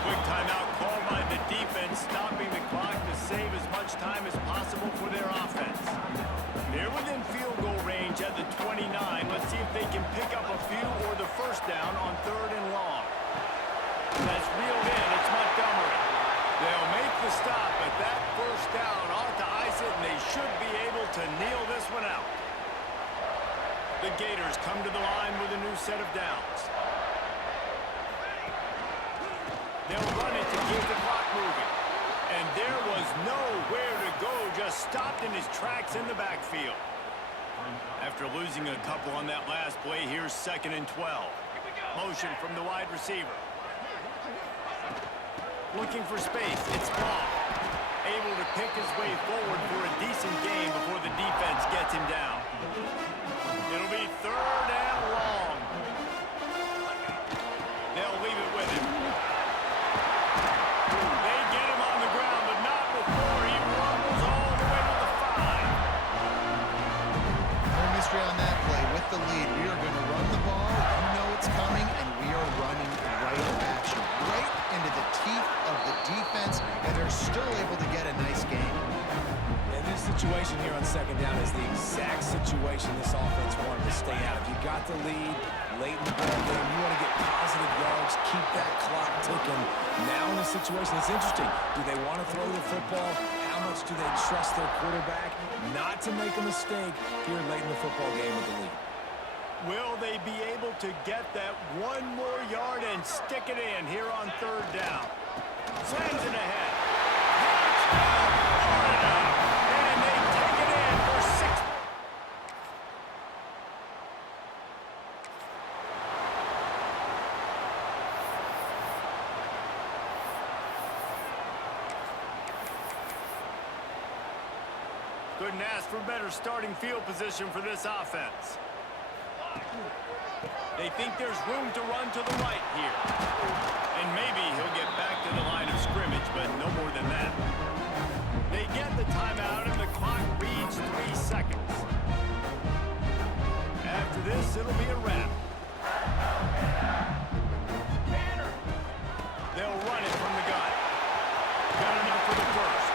Quick timeout called by the defense, stopping the clock to save as much time as possible for their offense. They're within field goal range at the 29. Let's see if they can pick up a few or the first down on 3rd and long. That's reeled in. It's Montgomery. They'll make the stop, but that first down ought to ice it, and they should be able to kneel this one out. The Gators come to the line with a new set of downs. They'll run it to keep the clock moving. And there was nowhere to go, just stopped in his tracks in the backfield. After losing a couple on that last play, here's 2nd and 12. Motion from the wide receiver. Looking for space, it's Ball. Able to pick his way forward for a decent game before the defense gets him down. It'll be 3rd and long. They'll leave it with him. On that play with the lead, we are going to run the ball. You know it's coming, and we are running right at you, right into the teeth of the defense, and they're still able to get a nice game. And this situation here on 2nd down is the exact situation this offense wanted to stay out of. You got the lead late in the ball game. You want to get positive yards, keep that clock ticking. Now in this situation, it's interesting. Do they want to throw the football? How much do they trust their quarterback not to make a mistake here late in the football game with the lead? Will they be able to get that one more yard and stick it in here on 3rd down? Slams it ahead. Touchdown, Florida! And they take it in for 6. Couldn't ask for better starting field position for this offense. They think there's room to run to the right here. And maybe he'll get back to the line of scrimmage, but no more than that. They get the timeout, and the clock reads 3 seconds. After this, it'll be a wrap. They'll run it from the gun. Got enough for the first.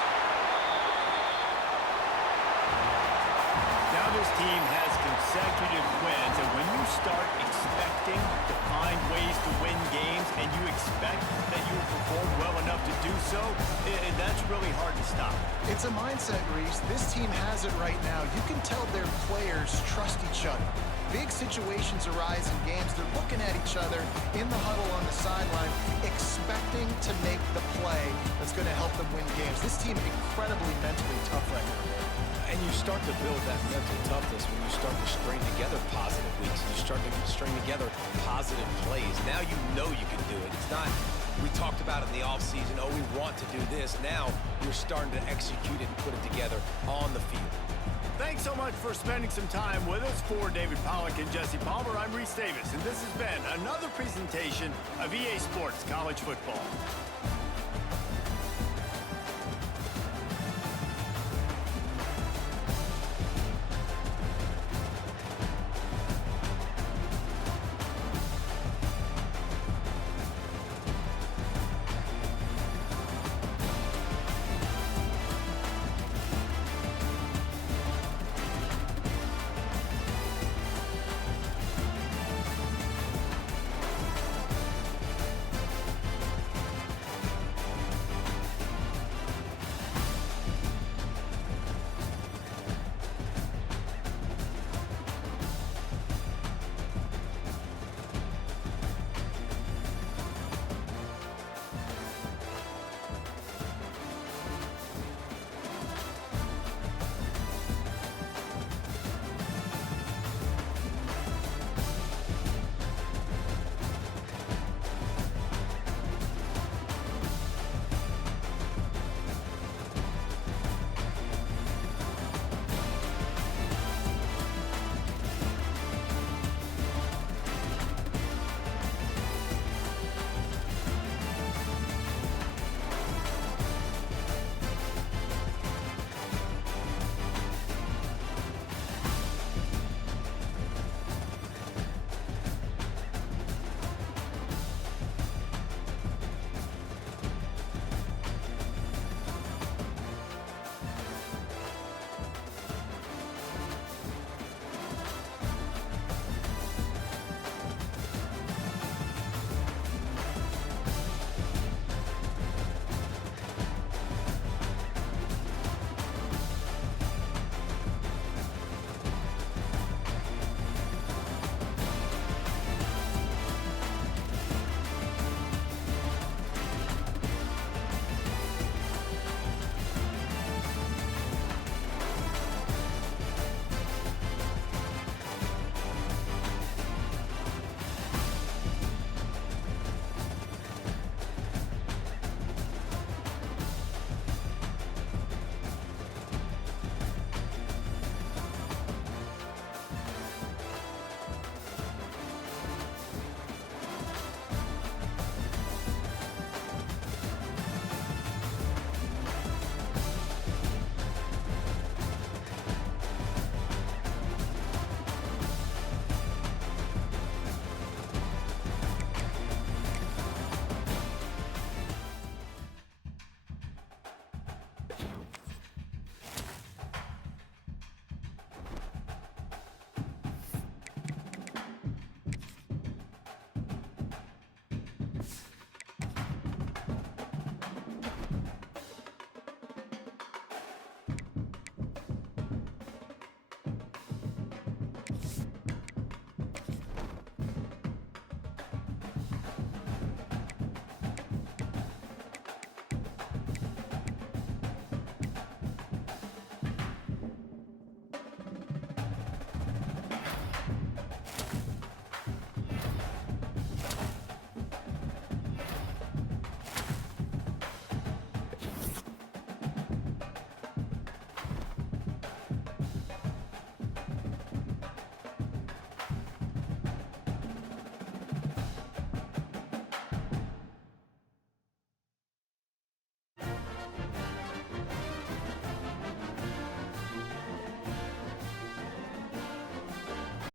Now this team has consecutive wins, and when you start expecting to find ways to win games and you expect that you will perform well enough to do so, that's really hard to stop. It's a mindset, Reese. This team has it right now. You can tell their players trust each other. Big situations arise in games. They're looking at each other in the huddle on the sideline, expecting to make the play that's going to help them win games. This team incredibly mentally tough right now. And you start to build that mental toughness when you start to string together positive weeks. You start to string together positive plays. Now you know you can do it. It's not, we talked about it in the offseason, oh, we want to do this. Now you're starting to execute it and put it together on the field. Thanks so much for spending some time with us. For David Pollack and Jesse Palmer, I'm Reese Davis, and this has been another presentation of EA Sports College Football.